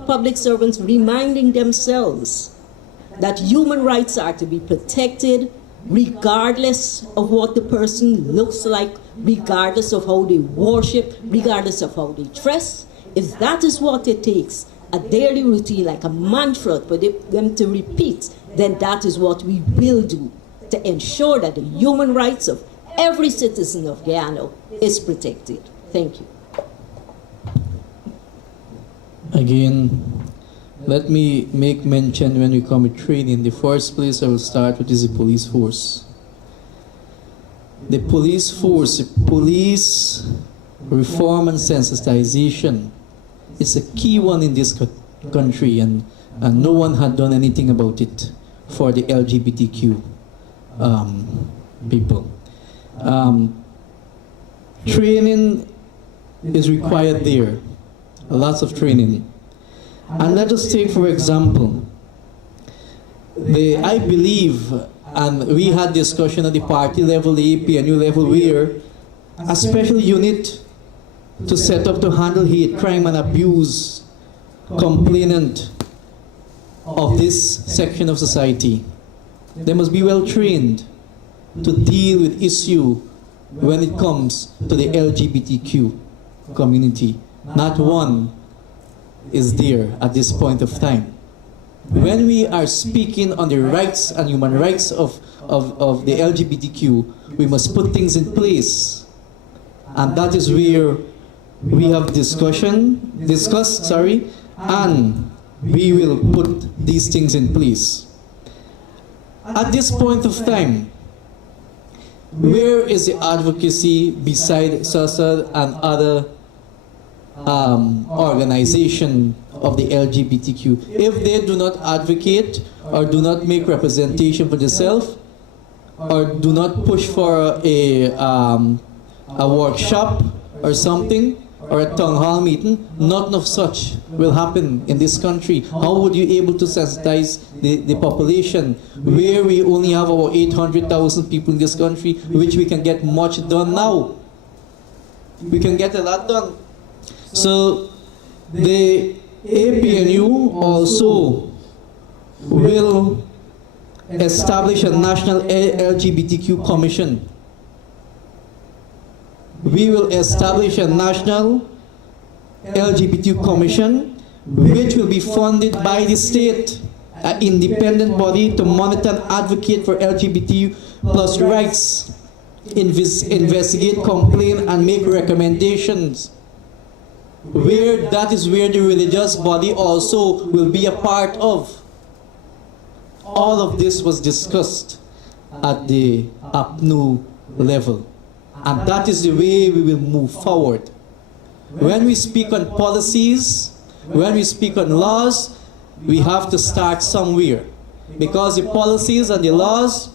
public servants reminding themselves that human rights are to be protected regardless of what the person looks like, regardless of how they worship, regardless of how they dress, if that is what it takes, a daily routine like a mantra for them to repeat, then that is what we will do to ensure that the human rights of every citizen of Guyana is protected. Thank you. Again, let me make mention when we come to training. In the first place, I will start with the police force. The police force, the police reform and sensitization is a key one in this country, and no one had done anything about it for the LGBTQ people. Training is required there, lots of training. And let us take, for example, I believe, and we had discussion at the party level, the APNU level, where a special unit to set up to handle hate crime and abuse complainant of this section of society. They must be well trained. to deal with issue when it comes to the LGBTQ community. Not one is there at this point of time. When we are speaking on the rights and human rights of the LGBTQ, we must put things in place. And that is where we have discussed, and we will put these things in place. At this point of time, where is the advocacy beside SASOD and other organization of the LGBTQ? If they do not advocate or do not make representation for themselves or do not push for a workshop or something or a town hall meeting, nothing of such will happen in this country. How would you able to sensitize the population where we only have about 800,000 people in this country, which we can get much done now? We can get a lot done. So the APNU also will establish a national LGBTQ commission. We will establish a national LGBTQ commission which will be funded by the state, an independent body to monitor and advocate for LGBT plus rights, investigate, complain, and make recommendations. Where that is where the religious body also will be a part of. All of this was discussed at the APNU level. And that is the way we will move forward. When we speak on policies, when we speak on laws, we have to start somewhere. Because the policies and the laws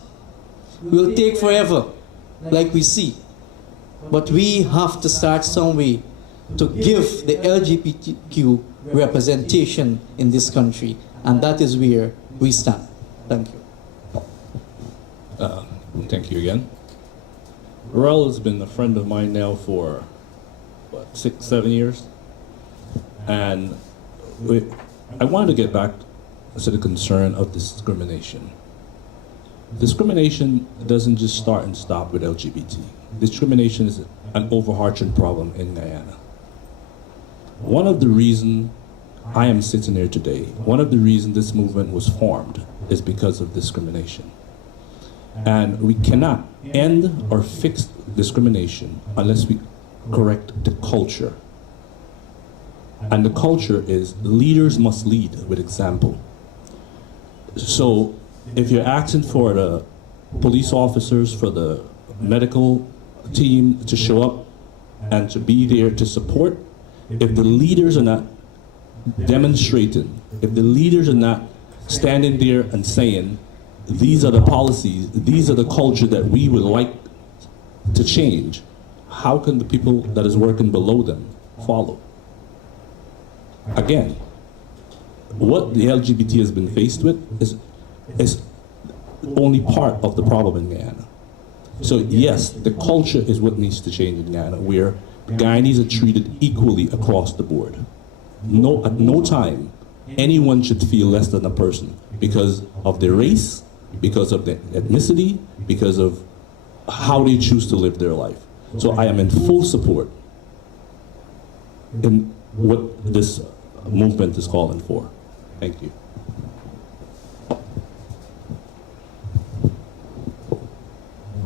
will take forever, like we see. But we have to start somewhere to give the LGBTQ representation in this country. And that is where we stand. Thank you. Thank you again. Rel has been a friend of mine now for, what, 6, 7 years? And I wanted to get back to the concern of discrimination. Discrimination doesn't just start and stop with LGBT. Discrimination is an overarching problem in Guyana. One of the reasons I am sitting here today, one of the reasons this movement was formed is because of discrimination. And we cannot end or fix discrimination unless we correct the culture. And the culture is leaders must lead with example. So if you're asking for the police officers, for the medical team to show up and to be there to support, if the leaders are not demonstrating, if the leaders are not standing there and saying, these are the policies, these are the culture that we would like to change, how can the people that is working below them follow? Again, what the LGBT has been faced with is only part of the problem in Guyana. So yes, the culture is what needs to change in Guyana, where Guyanese are treated equally across the board. At no time, anyone should feel less than a person because of their race, because of their ethnicity, because of how they choose to live their life. So I am in full support in what this movement is calling for. Thank you.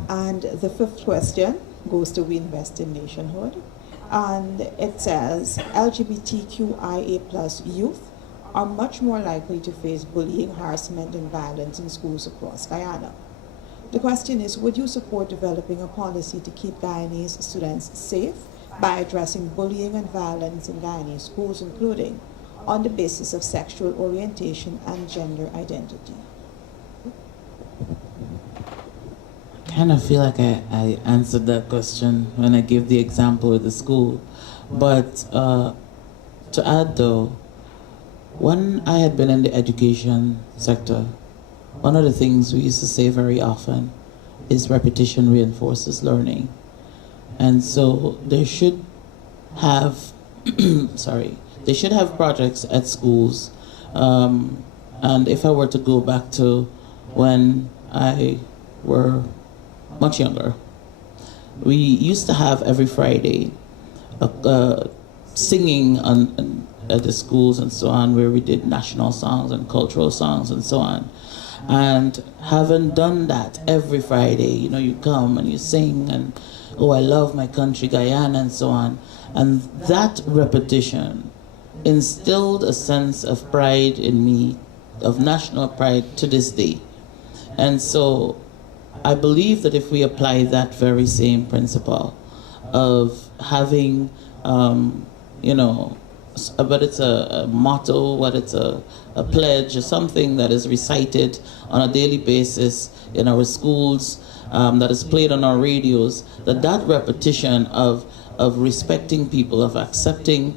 And the fifth question goes to We Invest in Nationhood. And it says, LGBTQIA plus youth are much more likely to face bullying, harassment, and violence in schools across Guyana. The question is, would you support developing a policy to keep Guyanese students safe by addressing bullying and violence in Guyanese schools, including on the basis of sexual orientation and gender identity? I kind of feel like I answered that question when I gave the example of the school. But to add though, when I had been in the education sector, one of the things we used to say very often is repetition reinforces learning. And so they should have, they should have projects at schools. And if I were to go back to when I were much younger, we used to have every Friday singing at the schools and so on, where we did national songs and cultural songs and so on. And having done that every Friday, you come and you sing and, oh, I love my country, Guyana, and so on. And that repetition instilled a sense of pride in me, of national pride to this day. And so I believe that if we apply that very same principle of having, whether it's a motto, whether it's a pledge or something that is recited on a daily basis in our schools, that is played on our radios, that repetition of respecting people, of accepting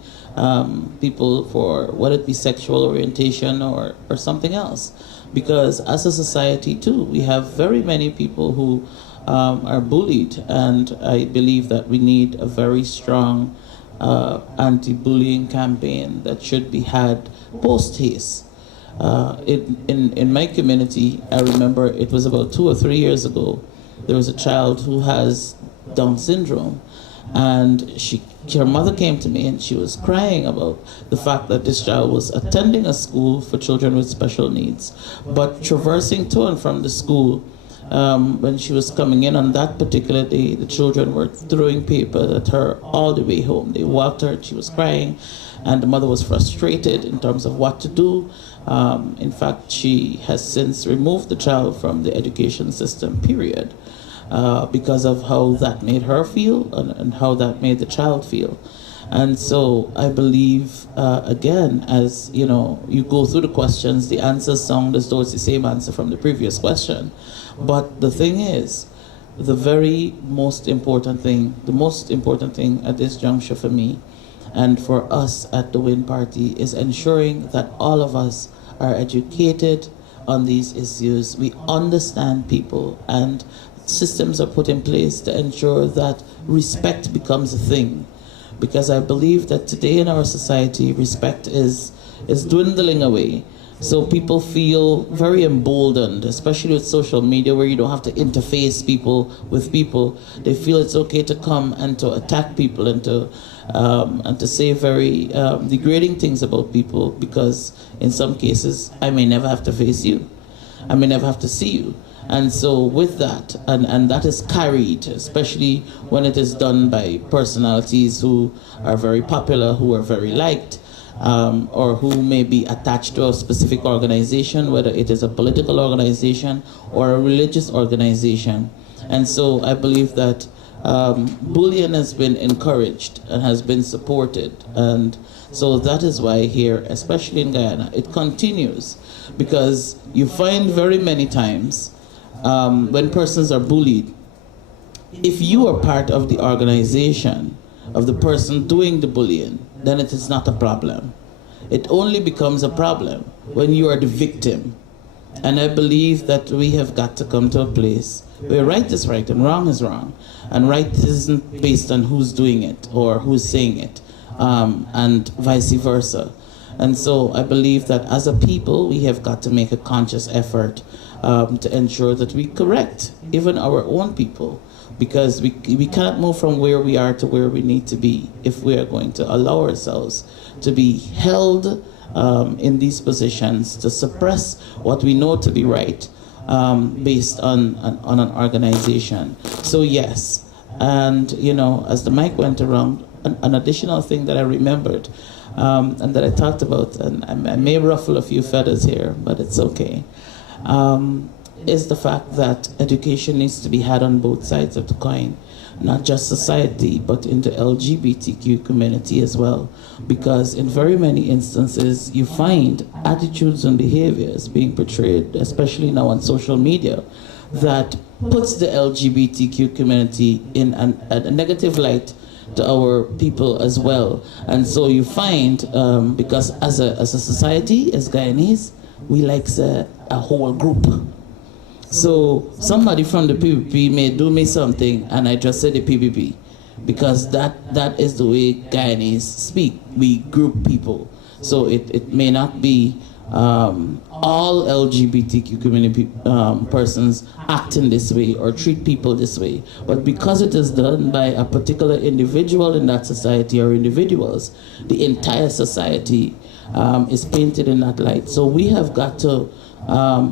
people for whether it be sexual orientation or something else. Because as a society too, we have very many people who are bullied, and I believe that we need a very strong anti-bullying campaign that should be had post-haste. In my community, I remember it was about 2 or 3 years ago, there was a child who has Down syndrome, and her mother came to me and she was crying about the fact that this child was attending a school for children with special needs, but traversing to and from the school, when she was coming in on that particular day, the children were throwing paper at her all the way home. They walked her, she was crying, and the mother was frustrated in terms of what to do. In fact, she has since removed the child from the education system, period, because of how that made her feel and how that made the child feel. And so I believe, again, as you go through the questions, the answers sound as though it's the same answer from the previous question. But the thing is, the most important thing at this juncture for me and for us at the WIN Party is ensuring that all of us are educated on these issues. We understand people, and systems are put in place to ensure that respect becomes a thing. Because I believe that today in our society, respect is dwindling away. So people feel very emboldened, especially with social media, where you don't have to interface people with people. They feel it's okay to come and to attack people and to say very degrading things about people, because in some cases, I may never have to face you. I may never have to see you. And so with that, and that is carried, especially when it is done by personalities who are very popular, who are very liked, or who may be attached to a specific organization, whether it is a political organization or a religious organization. And so I believe that bullying has been encouraged and has been supported. And so that is why here, especially in Guyana, it continues, because you find very many times when persons are bullied, if you are part of the organization of the person doing the bullying, then it is not a problem. It only becomes a problem when you are the victim. And I believe that we have got to come to a place where right is right and wrong is wrong. And right isn't based on who's doing it or who's saying it, and vice versa. And so I believe that as a people, we have got to make a conscious effort to ensure that we correct even our own people, because we cannot move from where we are to where we need to be if we are going to allow ourselves to be held in these positions, to suppress what we know to be right based on an organization. So yes, and as the mic went around, an additional thing that I remembered and that I talked about, and I may ruffle a few feathers here, but it's okay, is the fact that education needs to be had on both sides of the coin, not just society, but in the LGBTQ community as well. Because in very many instances, you find attitudes and behaviors being portrayed, especially now on social media, that puts the LGBTQ community in a negative light to our people as well. And so you find, because as a society, as Guyanese, we like a whole group. So somebody from the PPP may do me something and I just say the PPP, because that is the way Guyanese speak. We group people. So it may not be all LGBTQ community persons act in this way or treat people this way. But because it is done by a particular individual in that society or individuals, the entire society is painted in that light. So we have got to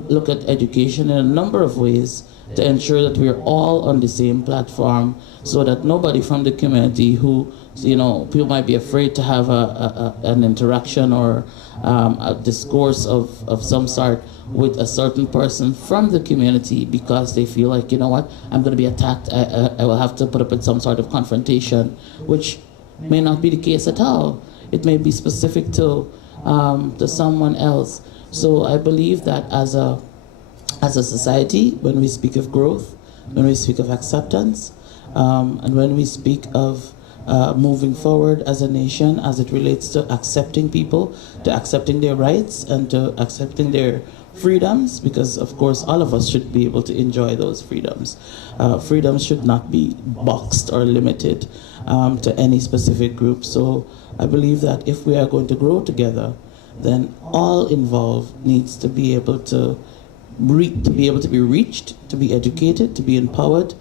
look at education in a number of ways to ensure that we're all on the same platform, so that nobody from the community who, people might be afraid to have an interaction or a discourse of some sort with a certain person from the community, because they feel like, you know what, I'm going to be attacked, I will have to put up with some sort of confrontation, which may not be the case at all. It may be specific to someone else. So I believe that as a society, when we speak of growth, when we speak of acceptance, and when we speak of moving forward as a nation as it relates to accepting people, to accepting their rights, and to accepting their freedoms, because of course all of us should be able to enjoy those freedoms. Freedoms should not be boxed or limited to any specific group. So I believe that if we are going to grow together, then all involved needs to be able to be reached, to be educated, to be empowered,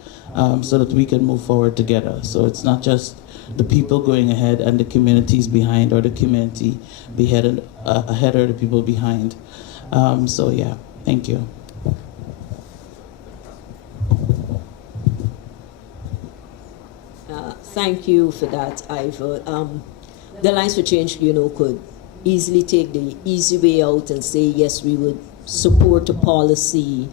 so that we can move forward together. So it's not just the people going ahead and the communities behind, or the community ahead or the people behind. So yeah, thank you. Thank you for that, Iva. The Alliance for Change, could easily take the easy way out and say, yes, we would support a policy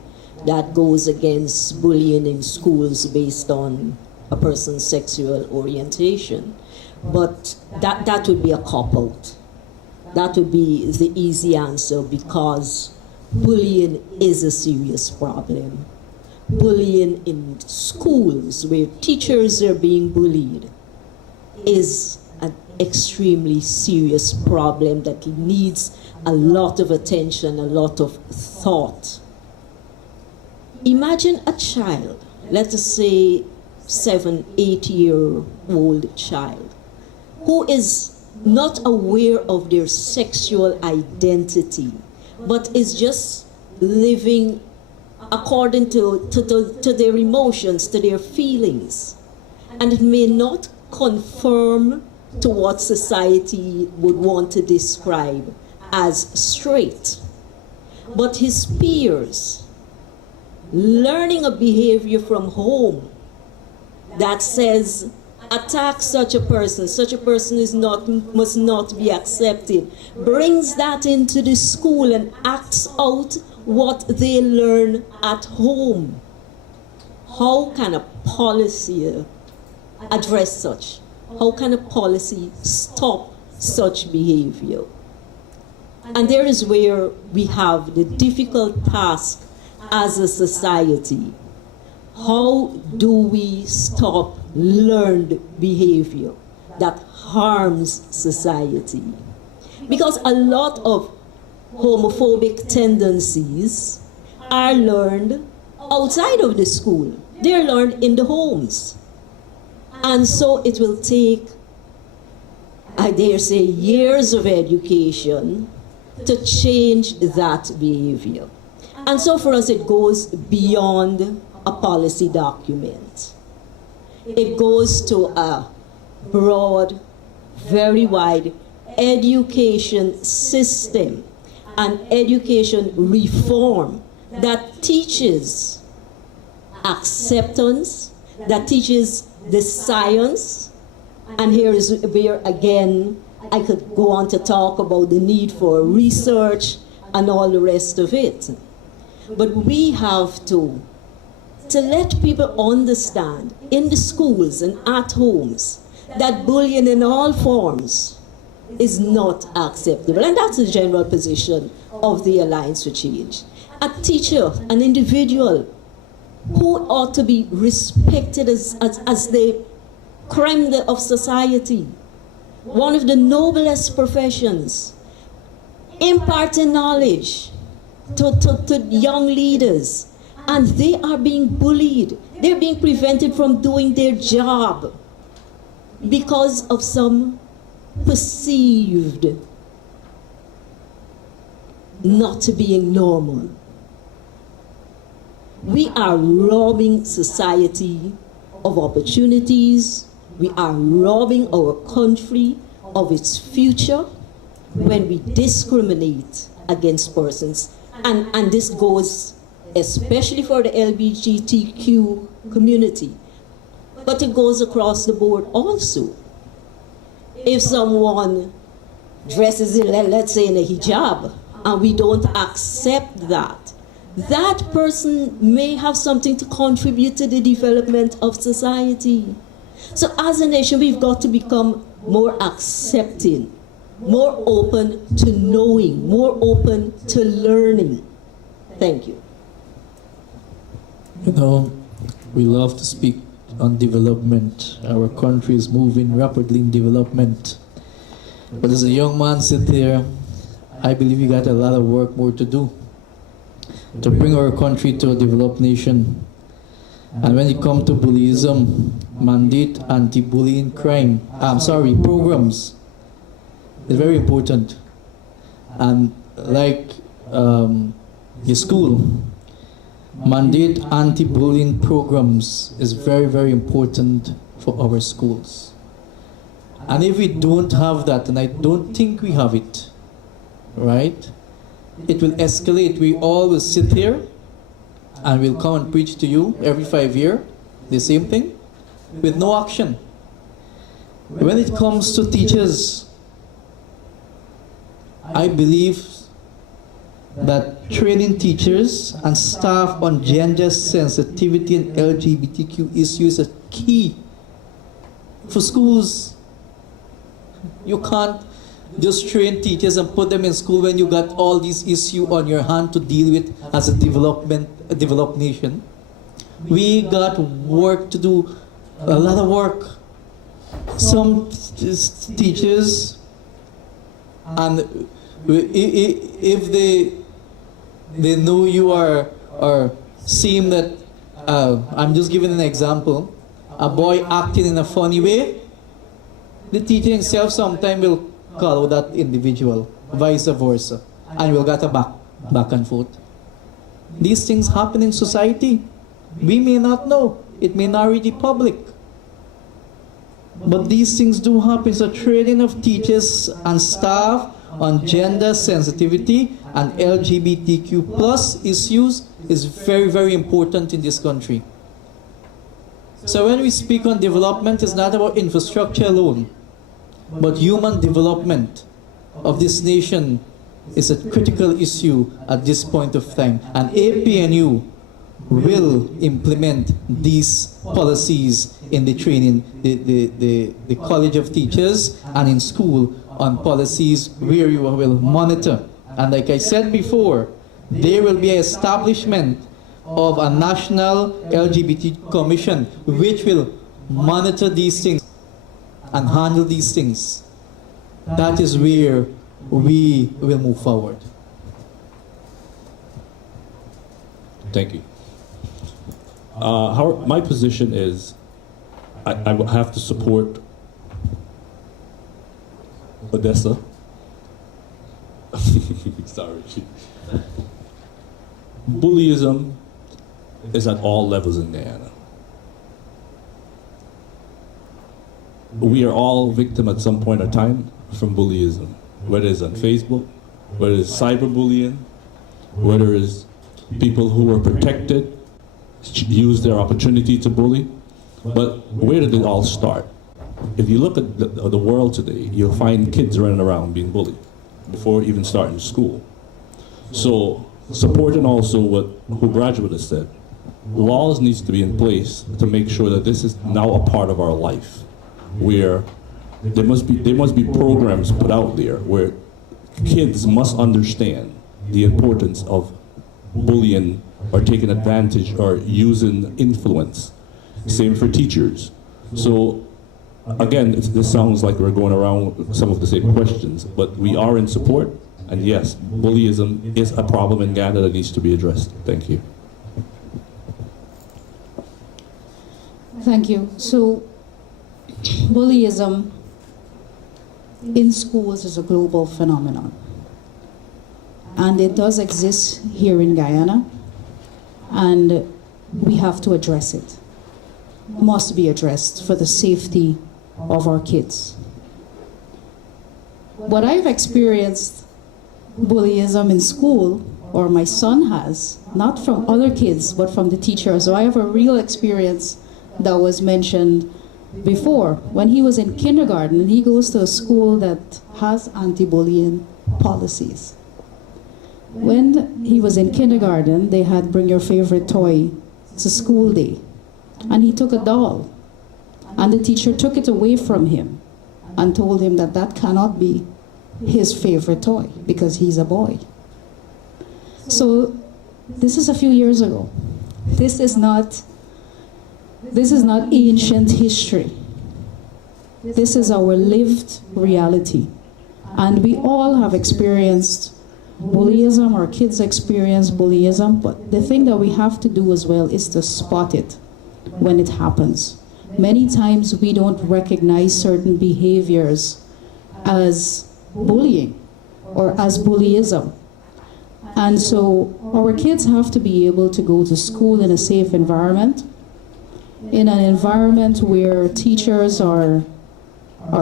that goes against bullying in schools based on a person's sexual orientation. But that would be a cop-out. That would be the easy answer, because bullying is a serious problem. Bullying in schools, where teachers are being bullied, is an extremely serious problem that needs a lot of attention, a lot of thought. Imagine a child, let us say 7, 8-year-old child, who is not aware of their sexual identity, but is just living according to their emotions, to their feelings, and it may not conform to what society would want to describe as straight. But his peers, learning a behavior from home that says, attack such a person must not be accepted, brings that into the school and acts out what they learn at home. How can a policy address such? How can a policy stop such behavior? And there is where we have the difficult task as a society. How do we stop learned behavior that harms society? Because a lot of homophobic tendencies are learned outside of the school. They're learned in the homes. And so it will take, I dare say, years of education to change that behavior. And so for us, it goes beyond a policy document. It goes to a broad, very wide education system and education reform that teaches acceptance, that teaches the science. And here is where, again, I could go on to talk about the need for research and all the rest of it. But we have to let people understand in the schools and at homes that bullying in all forms is not acceptable. And that's the general position of the Alliance for Change. A teacher, an individual who ought to be respected as the creme of society, one of the noblest professions, imparting knowledge to young leaders, and they are being bullied. They're being prevented from doing their job because of some perceived not being normal. We are robbing society of opportunities. We are robbing our country of its future when we discriminate against persons. And this goes especially for the LGBTQ community, but it goes across the board also. If someone dresses in, let's say, in a hijab, and we don't accept that, that person may have something to contribute to the development of society. So as a nation, we've got to become more accepting, more open to knowing, more open to learning. Thank you. You know, we love to speak on development. Our country is moving rapidly in development. But as a young man sit there, I believe we got a lot of work more to do to bring our country to a developed nation. And when it comes to bullyism, mandate anti-bullying programs is very important. And like your school, mandate anti-bullying programs is very, very important for our schools. And if we don't have that, and I don't think we have it, right, it will escalate. We all will sit here and we'll come and preach to you every 5 years, the same thing, with no action. When it comes to teachers, I believe that training teachers and staff on gender sensitivity and LGBTQ issues is key for schools. You can't just train teachers and put them in school when you got all these issues on your hand to deal with as a developed nation. We got work to do, a lot of work. Some teachers, and if they know you are seem that, I'm just giving an example, a boy acting in a funny way, the teacher himself sometimes will call out that individual, vice versa, and we'll get a back and forth. These things happen in society. We may not know. It may not reach the public. But these things do happen. So training of teachers and staff on gender sensitivity and LGBTQ plus issues is very, very important in this country. So when we speak on development, it's not about infrastructure alone, but human development of this nation is a critical issue at this point of time. And APNU will implement these policies in the training, the College of Teachers and in school on policies where you will monitor. And like I said before, there will be an establishment of a national LGBT commission which will monitor these things and handle these things. That is where we will move forward. Thank you. My position is I will have to support Odessa. Sorry. Bullyism is at all levels in Guyana. We are all victim at some point in time from bullyism, whether it's on Facebook, whether it's cyberbullying, whether it's people who were protected use their opportunity to bully. But where did it all start? If you look at the world today, you'll find kids running around being bullied before even starting school. So supporting also what Ubraj has said, laws needs to be in place to make sure that this is now a part of our life, where there must be programs put out there where kids must understand the importance of bullying or taking advantage or using influence. Same for teachers. So again, this sounds like we're going around some of the same questions, but we are in support, and yes, bullyism is a problem in Ghana that needs to be addressed. Thank you. Thank you. So, bullyism in schools is a global phenomenon. And it does exist here in Guyana, and we have to address it. Must be addressed for the safety of our kids. What I've experienced bullyism in school, or my son has, not from other kids, but from the teachers. So I have a real experience that was mentioned before. When he was in kindergarten, he goes to a school that has anti-bullying policies. When he was in kindergarten, they had bring your favorite toy to school day. And he took a doll. And the teacher took it away from him and told him that that cannot be his favorite toy because he's a boy. So this is a few years ago. This is not ancient history. This is our lived reality. And we all have experienced bullyism, our kids experience bullyism, but the thing that we have to do as well is to spot it when it happens. Many times we don't recognize certain behaviors as bullying or as bullyism. And so our kids have to be able to go to school in a safe environment, in an environment where teachers are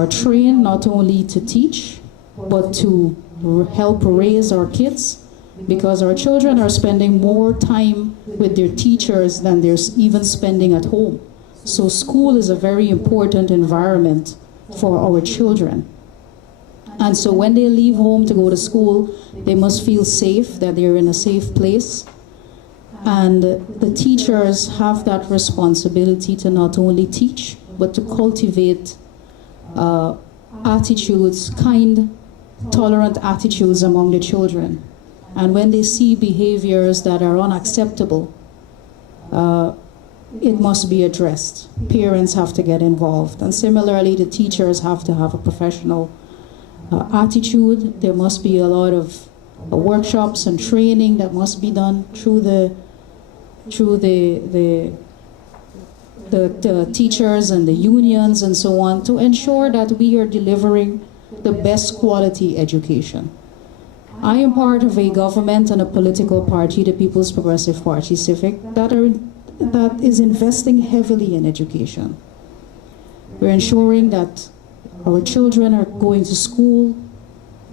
trained not only to teach, but to help raise our kids, because our children are spending more time with their teachers than they're even spending at home. So school is a very important environment for our children. And so when they leave home to go to school, they must feel safe, that they're in a safe place. And the teachers have that responsibility to not only teach, but to cultivate attitudes, kind, tolerant attitudes among the children. And when they see behaviors that are unacceptable, it must be addressed. Parents have to get involved. And similarly, the teachers have to have a professional attitude. There must be a lot of workshops and training that must be done through the teachers and the unions and so on, to ensure that we are delivering the best quality education. I am part of a government and a political party, the People's Progressive Party, Civic, that is investing heavily in education. We're ensuring that our children are going to school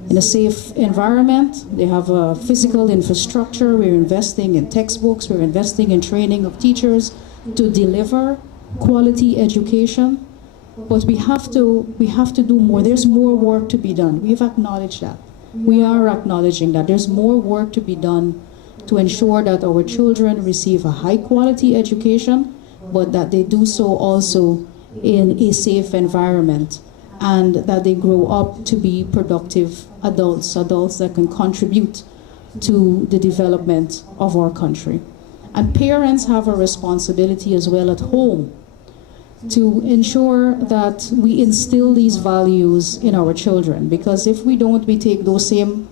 in a safe environment. They have a physical infrastructure. We're investing in textbooks. We're investing in training of teachers to deliver quality education. But we have to do more. There's more work to be done. We've acknowledged that. We are acknowledging that there's more work to be done to ensure that our children receive a high quality education, but that they do so also in a safe environment, and that they grow up to be productive adults that can contribute to the development of our country. And parents have a responsibility as well at home to ensure that we instill these values in our children, because if we don't, we take those same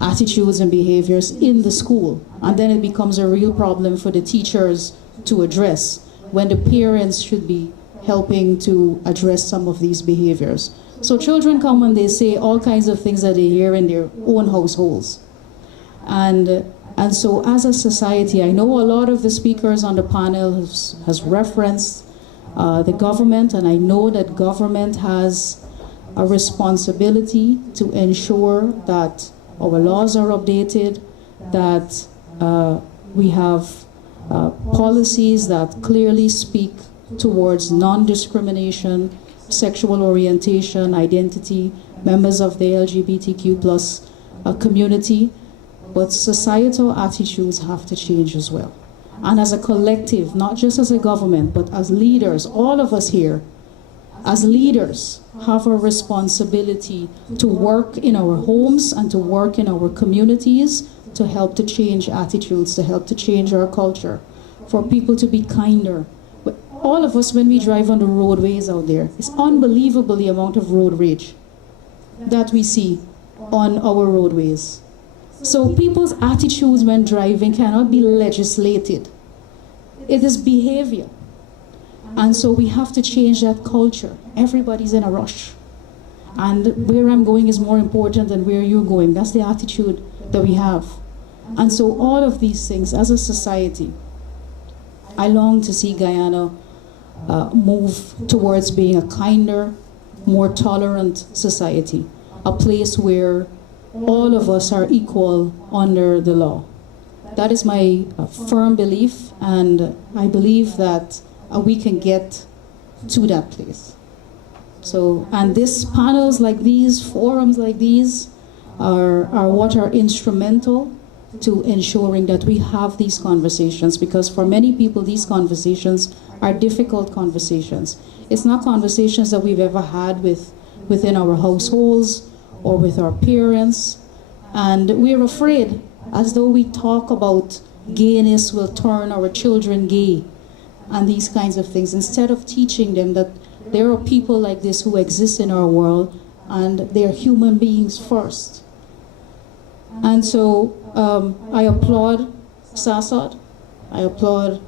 attitudes and behaviors in the school, and then it becomes a real problem for the teachers to address, when the parents should be helping to address some of these behaviors. So children come and they say all kinds of things that they hear in their own households. And so as a society, I know a lot of the speakers on the panel has referenced the government, and I know that government has a responsibility to ensure that our laws are updated, that we have policies that clearly speak towards non-discrimination, sexual orientation, identity, members of the LGBTQ+ community. But societal attitudes have to change as well. And as a collective, not just as a government, but as leaders, all of us here, as leaders, have a responsibility to work in our homes and to work in our communities to help to change attitudes, to help to change our culture, for people to be kinder. But all of us, when we drive on the roadways out there, it's unbelievable the amount of road rage that we see on our roadways. So people's attitudes when driving cannot be legislated. It is behavior. And so we have to change that culture. Everybody's in a rush. And where I'm going is more important than where you're going. That's the attitude that we have. And so all of these things, as a society, I long to see Guyana move towards being a kinder, more tolerant society, a place where all of us are equal under the law. That is my firm belief, and I believe that we can get to that place. So, and these panels like these, forums like these, are what are instrumental to ensuring that we have these conversations, because for many people these conversations are difficult conversations. It's not conversations that we've ever had within our households or with our parents, and we're afraid, as though we talk about gayness will turn our children gay and these kinds of things, instead of teaching them that there are people like this who exist in our world and they're human beings first. And so I applaud SASOD, I applaud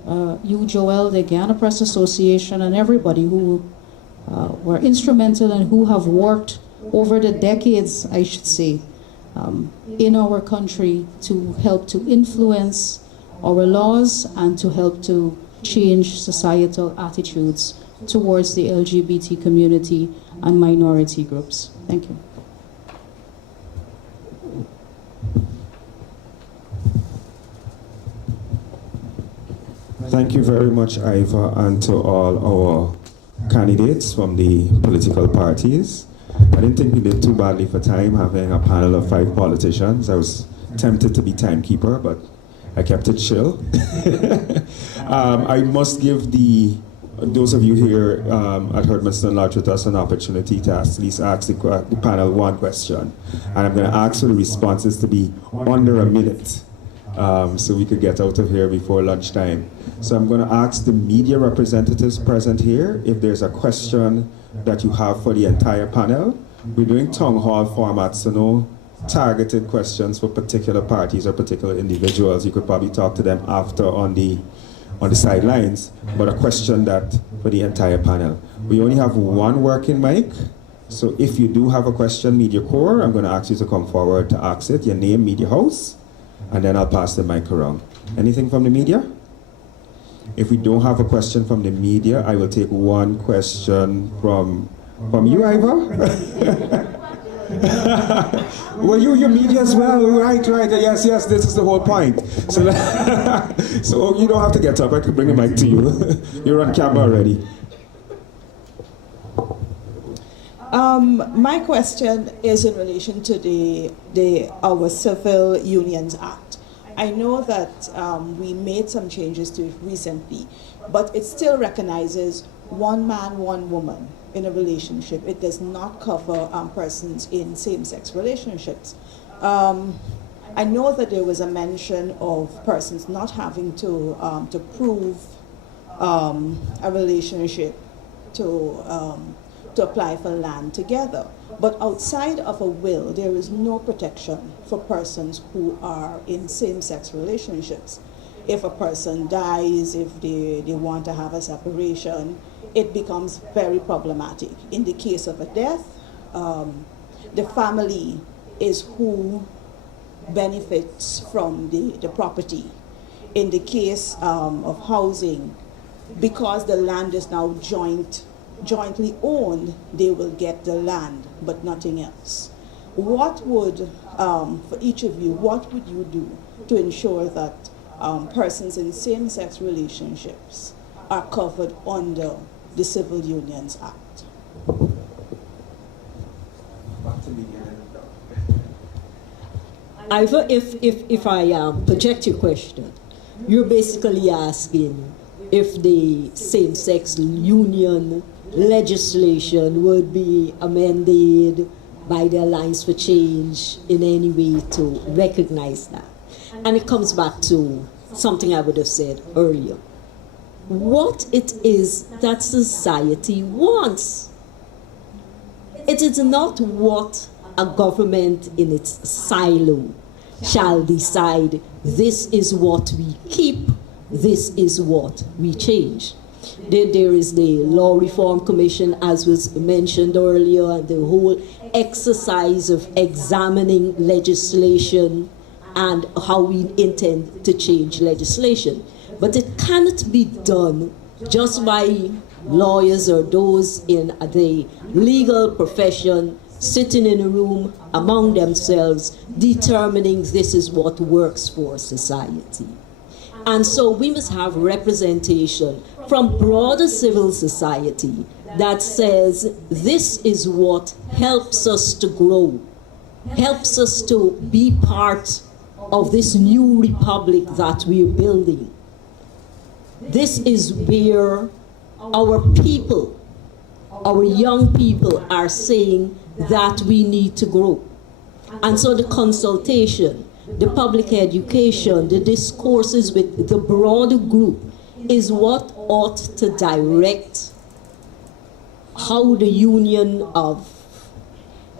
you, Joel, the Guyana Press Association, and everybody who were instrumental and who have worked over the decades, I should say, in our country to help to influence our laws and to help to change societal attitudes towards the LGBT community and minority groups. Thank you. Thank you very much, Iva, and to all our candidates from the political parties. I didn't think we did too badly for time, having a panel of 5 politicians. I was tempted to be timekeeper, but I kept it chill. I must give those of you here at Hermiston Lodge with us an opportunity to at least ask the panel one question. And I'm going to ask for the responses to be under a minute, so we could get out of here before lunchtime. So I'm going to ask the media representatives present here if there's a question that you have for the entire panel. We're doing town hall format, so no targeted questions for particular parties or particular individuals. You could probably talk to them after on the sidelines, but a question that for the entire panel. We only have one working mic, so if you do have a question, Media Corps, I'm going to ask you to come forward to ask it, your name, media house, and then I'll pass the mic around. Anything from the media? If we don't have a question from the media, I will take one question from you, Iva. Well, you're media as well, right, yes, this is the whole point. So, so you don't have to get up, I could bring a mic to you. You're on camera already. My question is in relation to our Civil Unions Act. I know that we made some changes to it recently, but it still recognizes one man, one woman in a relationship. It does not cover persons in same-sex relationships. I know that there was a mention of persons not having to prove a relationship to apply for land together. But outside of a will, there is no protection for persons who are in same-sex relationships. If a person dies, if they want to have a separation, it becomes very problematic. In the case of a death, the family is who benefits from the property. In the case of housing, because the land is now jointly owned, they will get the land, but nothing else. What would, for each of you, what would you do to ensure that persons in same-sex relationships are covered under the Civil Unions Act? Iva, if I project your question, you're basically asking if the same-sex union legislation would be amended by the Alliance for Change in any way to recognize that. And it comes back to something I would have said earlier. What it is that society wants. It is not what a government in its silo shall decide, this is what we keep, this is what we change. There is the Law Reform Commission, as was mentioned earlier, and the whole exercise of examining legislation and how we intend to change legislation. But it cannot be done just by lawyers or those in the legal profession sitting in a room among themselves determining this is what works for society. And so we must have representation from broader civil society that says this is what helps us to grow, helps us to be part of this new republic that we're building. This is where our people, our young people are saying that we need to grow. And so the consultation, the public education, the discourses with the broader group is what ought to direct how the union of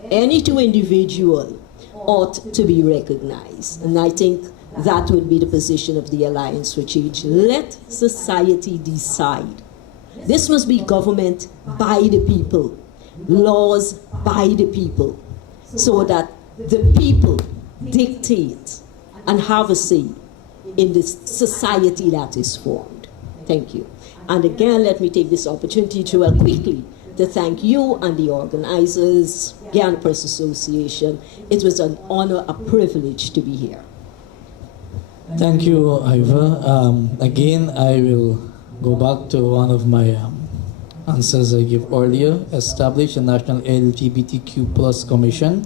any two individual ought to be recognized. And I think that would be the position of the Alliance for Change. Let society decide. This must be government by the people, laws by the people, so that the people dictate and have a say in this society that is formed. Thank you. And again, let me take this opportunity to quickly to thank you and the organizers, Guyana Press Association. It was an honor, a privilege to be here. Thank you, Iva. Again, I will go back to one of my answers I gave earlier. Establish a national LGBTQ plus commission.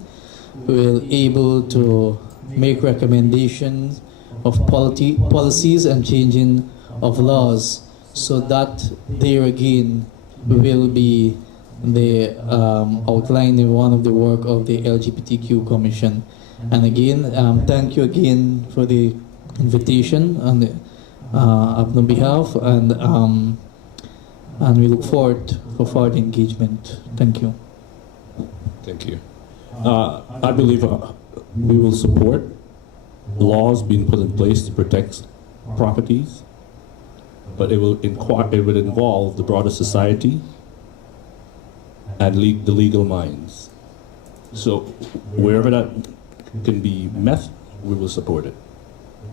We will able to make recommendations of policies and changing of laws, so that there again will be the outline in one of the work of the LGBTQ Commission. And again, thank you again for the invitation on the APNU behalf, and we look forward for further engagement. Thank you. Thank you. I believe we will support laws being put in place to protect properties, but it would involve the broader society and the legal minds. So wherever that can be met, we will support it.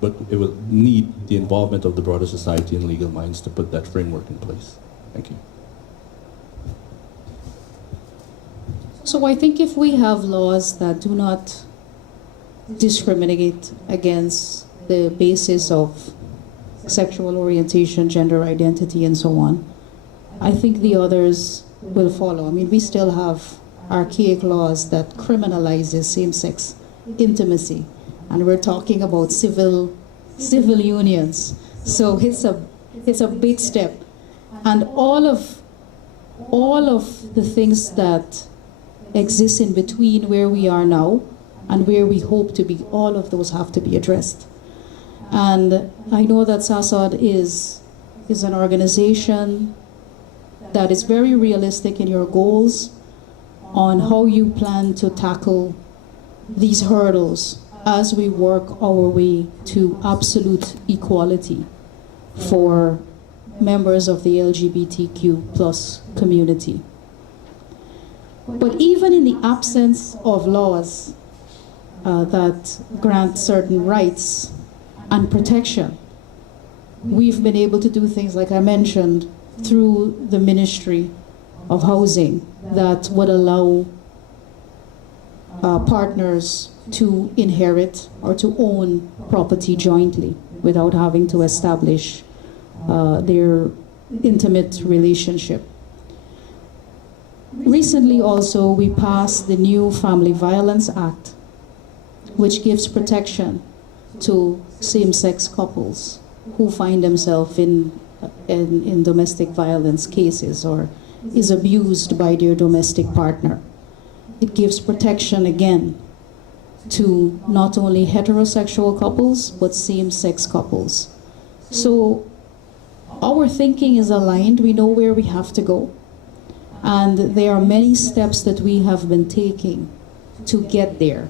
But it will need the involvement of the broader society and legal minds to put that framework in place. Thank you. So I think if we have laws that do not discriminate against the basis of sexual orientation, gender identity, and so on, I think the others will follow. I mean, we still have archaic laws that criminalizes same-sex intimacy, and we're talking about civil unions. So it's a big step, and all of the things that exist in between where we are now and where we hope to be, all of those have to be addressed. And I know that SASOD is an organization that is very realistic in your goals on how you plan to tackle these hurdles as we work our way to absolute equality for members of the LGBTQ plus community. But even in the absence of laws that grant certain rights and protection, we've been able to do things, like I mentioned, through the Ministry of Housing that would allow partners to inherit or to own property jointly without having to establish their intimate relationship. Recently also, we passed the new Family Violence Act, which gives protection to same-sex couples who find themselves in domestic violence cases or is abused by their domestic partner. It gives protection again to not only heterosexual couples, but same-sex couples. So our thinking is aligned. We know where we have to go. And there are many steps that we have been taking to get there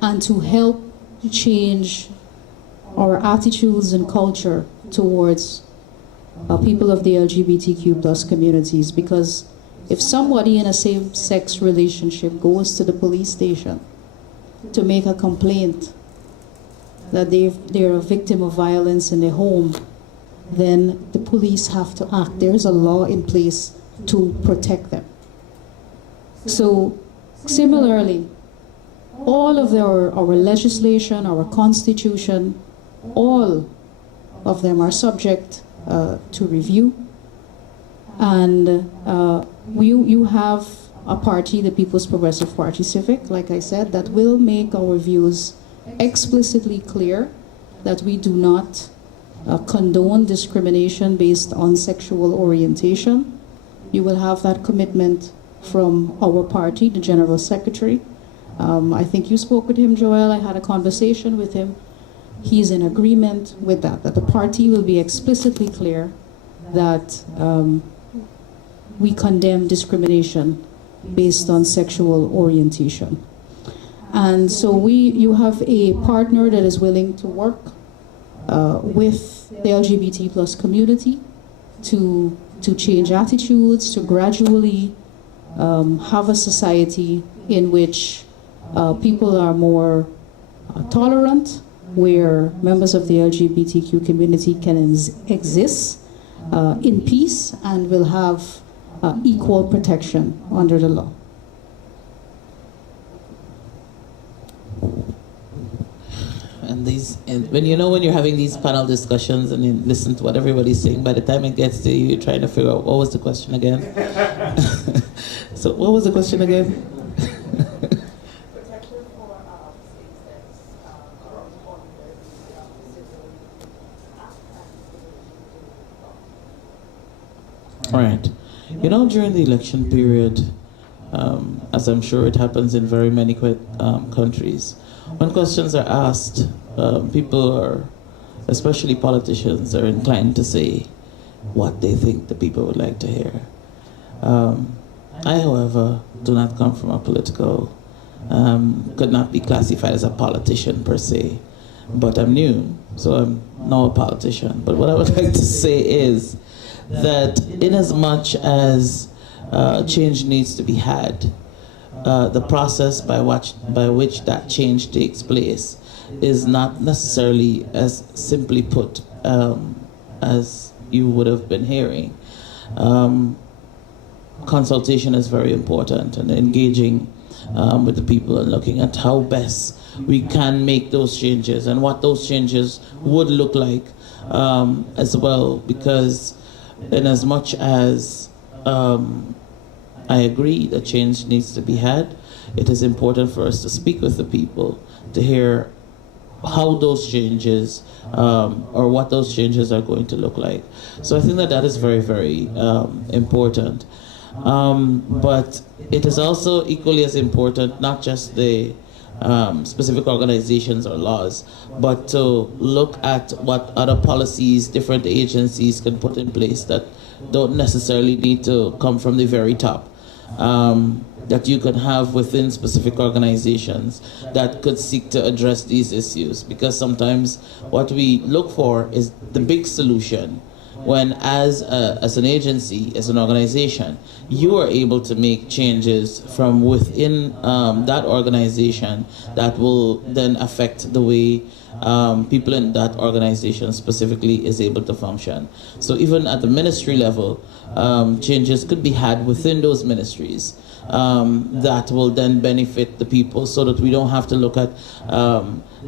and to help change our attitudes and culture towards people of the LGBTQ plus communities. Because if somebody in a same-sex relationship goes to the police station to make a complaint that they're a victim of violence in their home, then the police have to act. There's a law in place to protect them. So similarly, all of our legislation, our constitution, all of them are subject to review. And you have a party, the People's Progressive Party Civic, like I said, that will make our views explicitly clear that we do not condone discrimination based on sexual orientation. You will have that commitment from our party, the General Secretary. I think you spoke with him, Joel. I had a conversation with him. He's in agreement with that the party will be explicitly clear that we condemn discrimination based on sexual orientation. And so you have a partner that is willing to work with the LGBT plus community to change attitudes, to gradually have a society in which people are more tolerant, where members of the LGBTQ community can exist in peace and will have equal protection under the law. And when you're having these panel discussions and you listen to what everybody's saying, by the time it gets to you, you're trying to figure out what was the question again. So what was the question again? Protection for same-sex All right. During the election period, as I'm sure it happens in very many countries, when questions are asked, people are, especially politicians, are inclined to say what they think the people would like to hear. I, however, do not come from a political, could not be classified as a politician per se, but I'm new, so I'm not a politician. But what I would like to say is that in as much as change needs to be had, the process by which that change takes place is not necessarily as simply put as you would have been hearing. Consultation is very important, and engaging with the people and looking at how best we can make those changes and what those changes would look like as well, because in as much as I agree that change needs to be had, it is important for us to speak with the people to hear how those changes or what those changes are going to look like. So I think that is very, very important. But it is also equally as important, not just the specific organizations or laws, but to look at what other policies different agencies can put in place that don't necessarily need to come from the very top. That you can have within specific organizations that could seek to address these issues. Because sometimes what we look for is the big solution, when as an agency, as an organization, you are able to make changes from within that organization that will then affect the way people in that organization specifically is able to function. So even at the ministry level, changes could be had within those ministries that will then benefit the people, so that we don't have to look at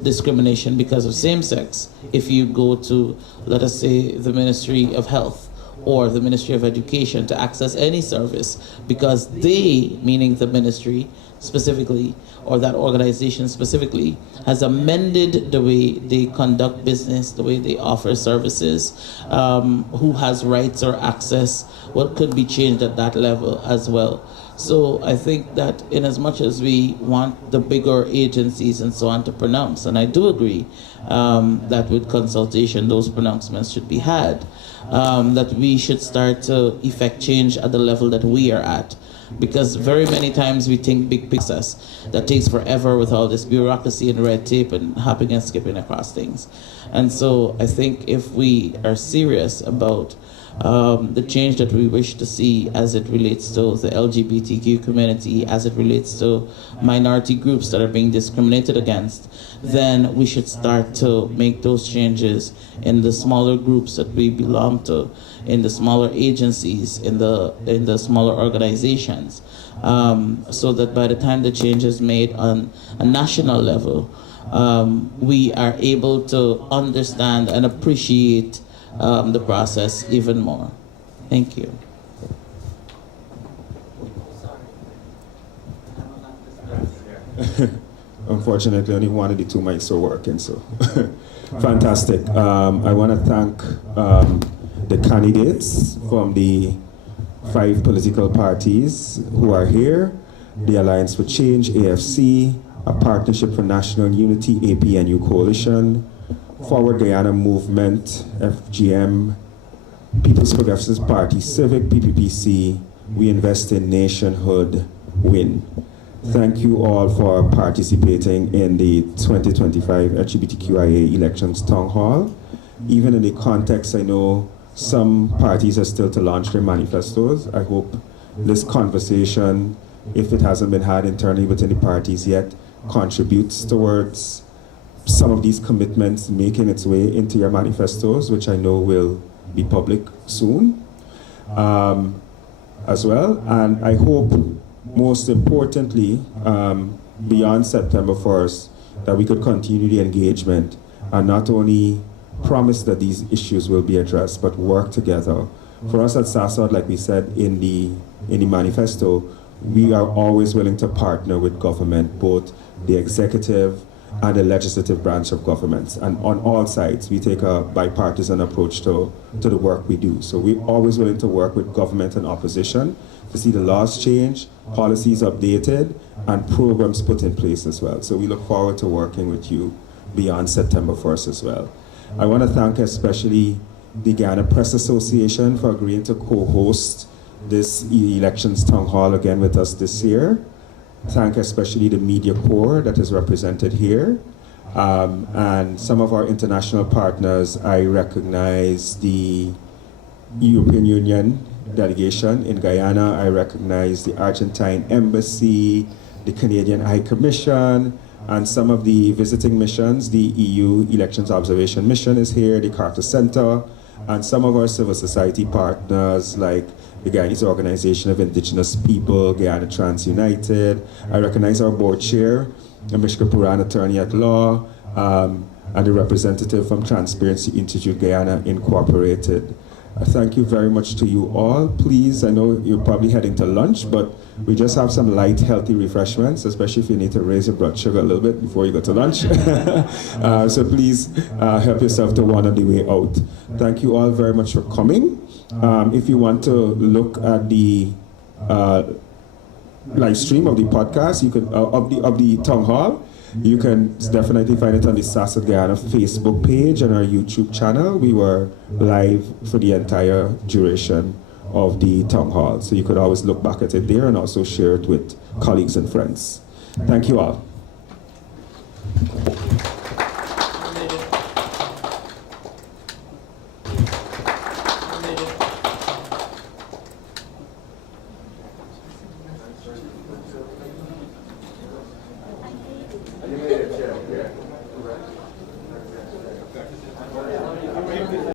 discrimination because of same-sex. If you go to, let us say, the Ministry of Health or the Ministry of Education to access any service, because they, meaning the ministry specifically, or that organization specifically, has amended the way they conduct business, the way they offer services, who has rights or access, what could be changed at that level as well. So I think that in as much as we want the bigger agencies and so on to pronounce, and I do agree that with consultation those pronouncements should be had, that we should start to effect change at the level that we are at. Because very many times we think big process that takes forever with all this bureaucracy and red tape and hopping and skipping across things. And so I think if we are serious about the change that we wish to see as it relates to the LGBTQ community, as it relates to minority groups that are being discriminated against, then we should start to make those changes in the smaller groups that we belong to, in the smaller agencies, in the smaller organizations, so that by the time the change is made on a national level, we are able to understand and appreciate the process even more. Thank you. Unfortunately, only one of the two mics are working, so fantastic. I want to thank the candidates from the 5 political parties who are here: the Alliance for Change, AFC, a Partnership for National Unity, APNU Coalition, Forward Guyana Movement, FGM, People's Progressive Party, Civic, PPPC, We Invest in Nationhood, WIN. Thank you all for participating in the 2025 LGBTQIA elections town hall. Even in the context, I know some parties are still to launch their manifestos. I hope this conversation, if it hasn't been had internally within the parties yet, contributes towards some of these commitments making its way into your manifestos, which I know will be public soon as well. And I hope, most importantly, beyond September 1st, that we could continue the engagement and not only promise that these issues will be addressed, but work together. For us at SASOD, like we said in the manifesto, we are always willing to partner with government, both the executive and the legislative branch of governments. And on all sides, we take a bipartisan approach to the work we do. So we're always willing to work with government and opposition to see the laws change, policies updated, and programs put in place as well. So we look forward to working with you beyond September 1st as well. I want to thank especially the Guyana Press Association for agreeing to co-host this elections town hall again with us this year. Thank especially the media corps that is represented here. And some of our international partners. I recognize the European Union delegation in Guyana. I recognize the Argentine Embassy, the Canadian High Commission, and some of the visiting missions. The EU Elections Observation Mission is here, the Carter Center, and some of our civil society partners like the Guyanese Organization of Indigenous People, Guyana Trans United. I recognize our board chair, Mishka Puran, attorney at law, and the representative from Transparency Institute Guyana Incorporated. Thank you very much to you all. Please, I know you're probably heading to lunch, but we just have some light, healthy refreshments, especially if you need to raise your blood sugar a little bit before you go to lunch. So please help yourself to one on the way out. Thank you all very much for coming. If you want to look at the live stream of the podcast, you can of the town hall, you can definitely find it on the SASOD Guyana Facebook page and our YouTube channel. We were live for the entire duration of the town hall, so you could always look back at it there and also share it with colleagues and friends. Thank you all.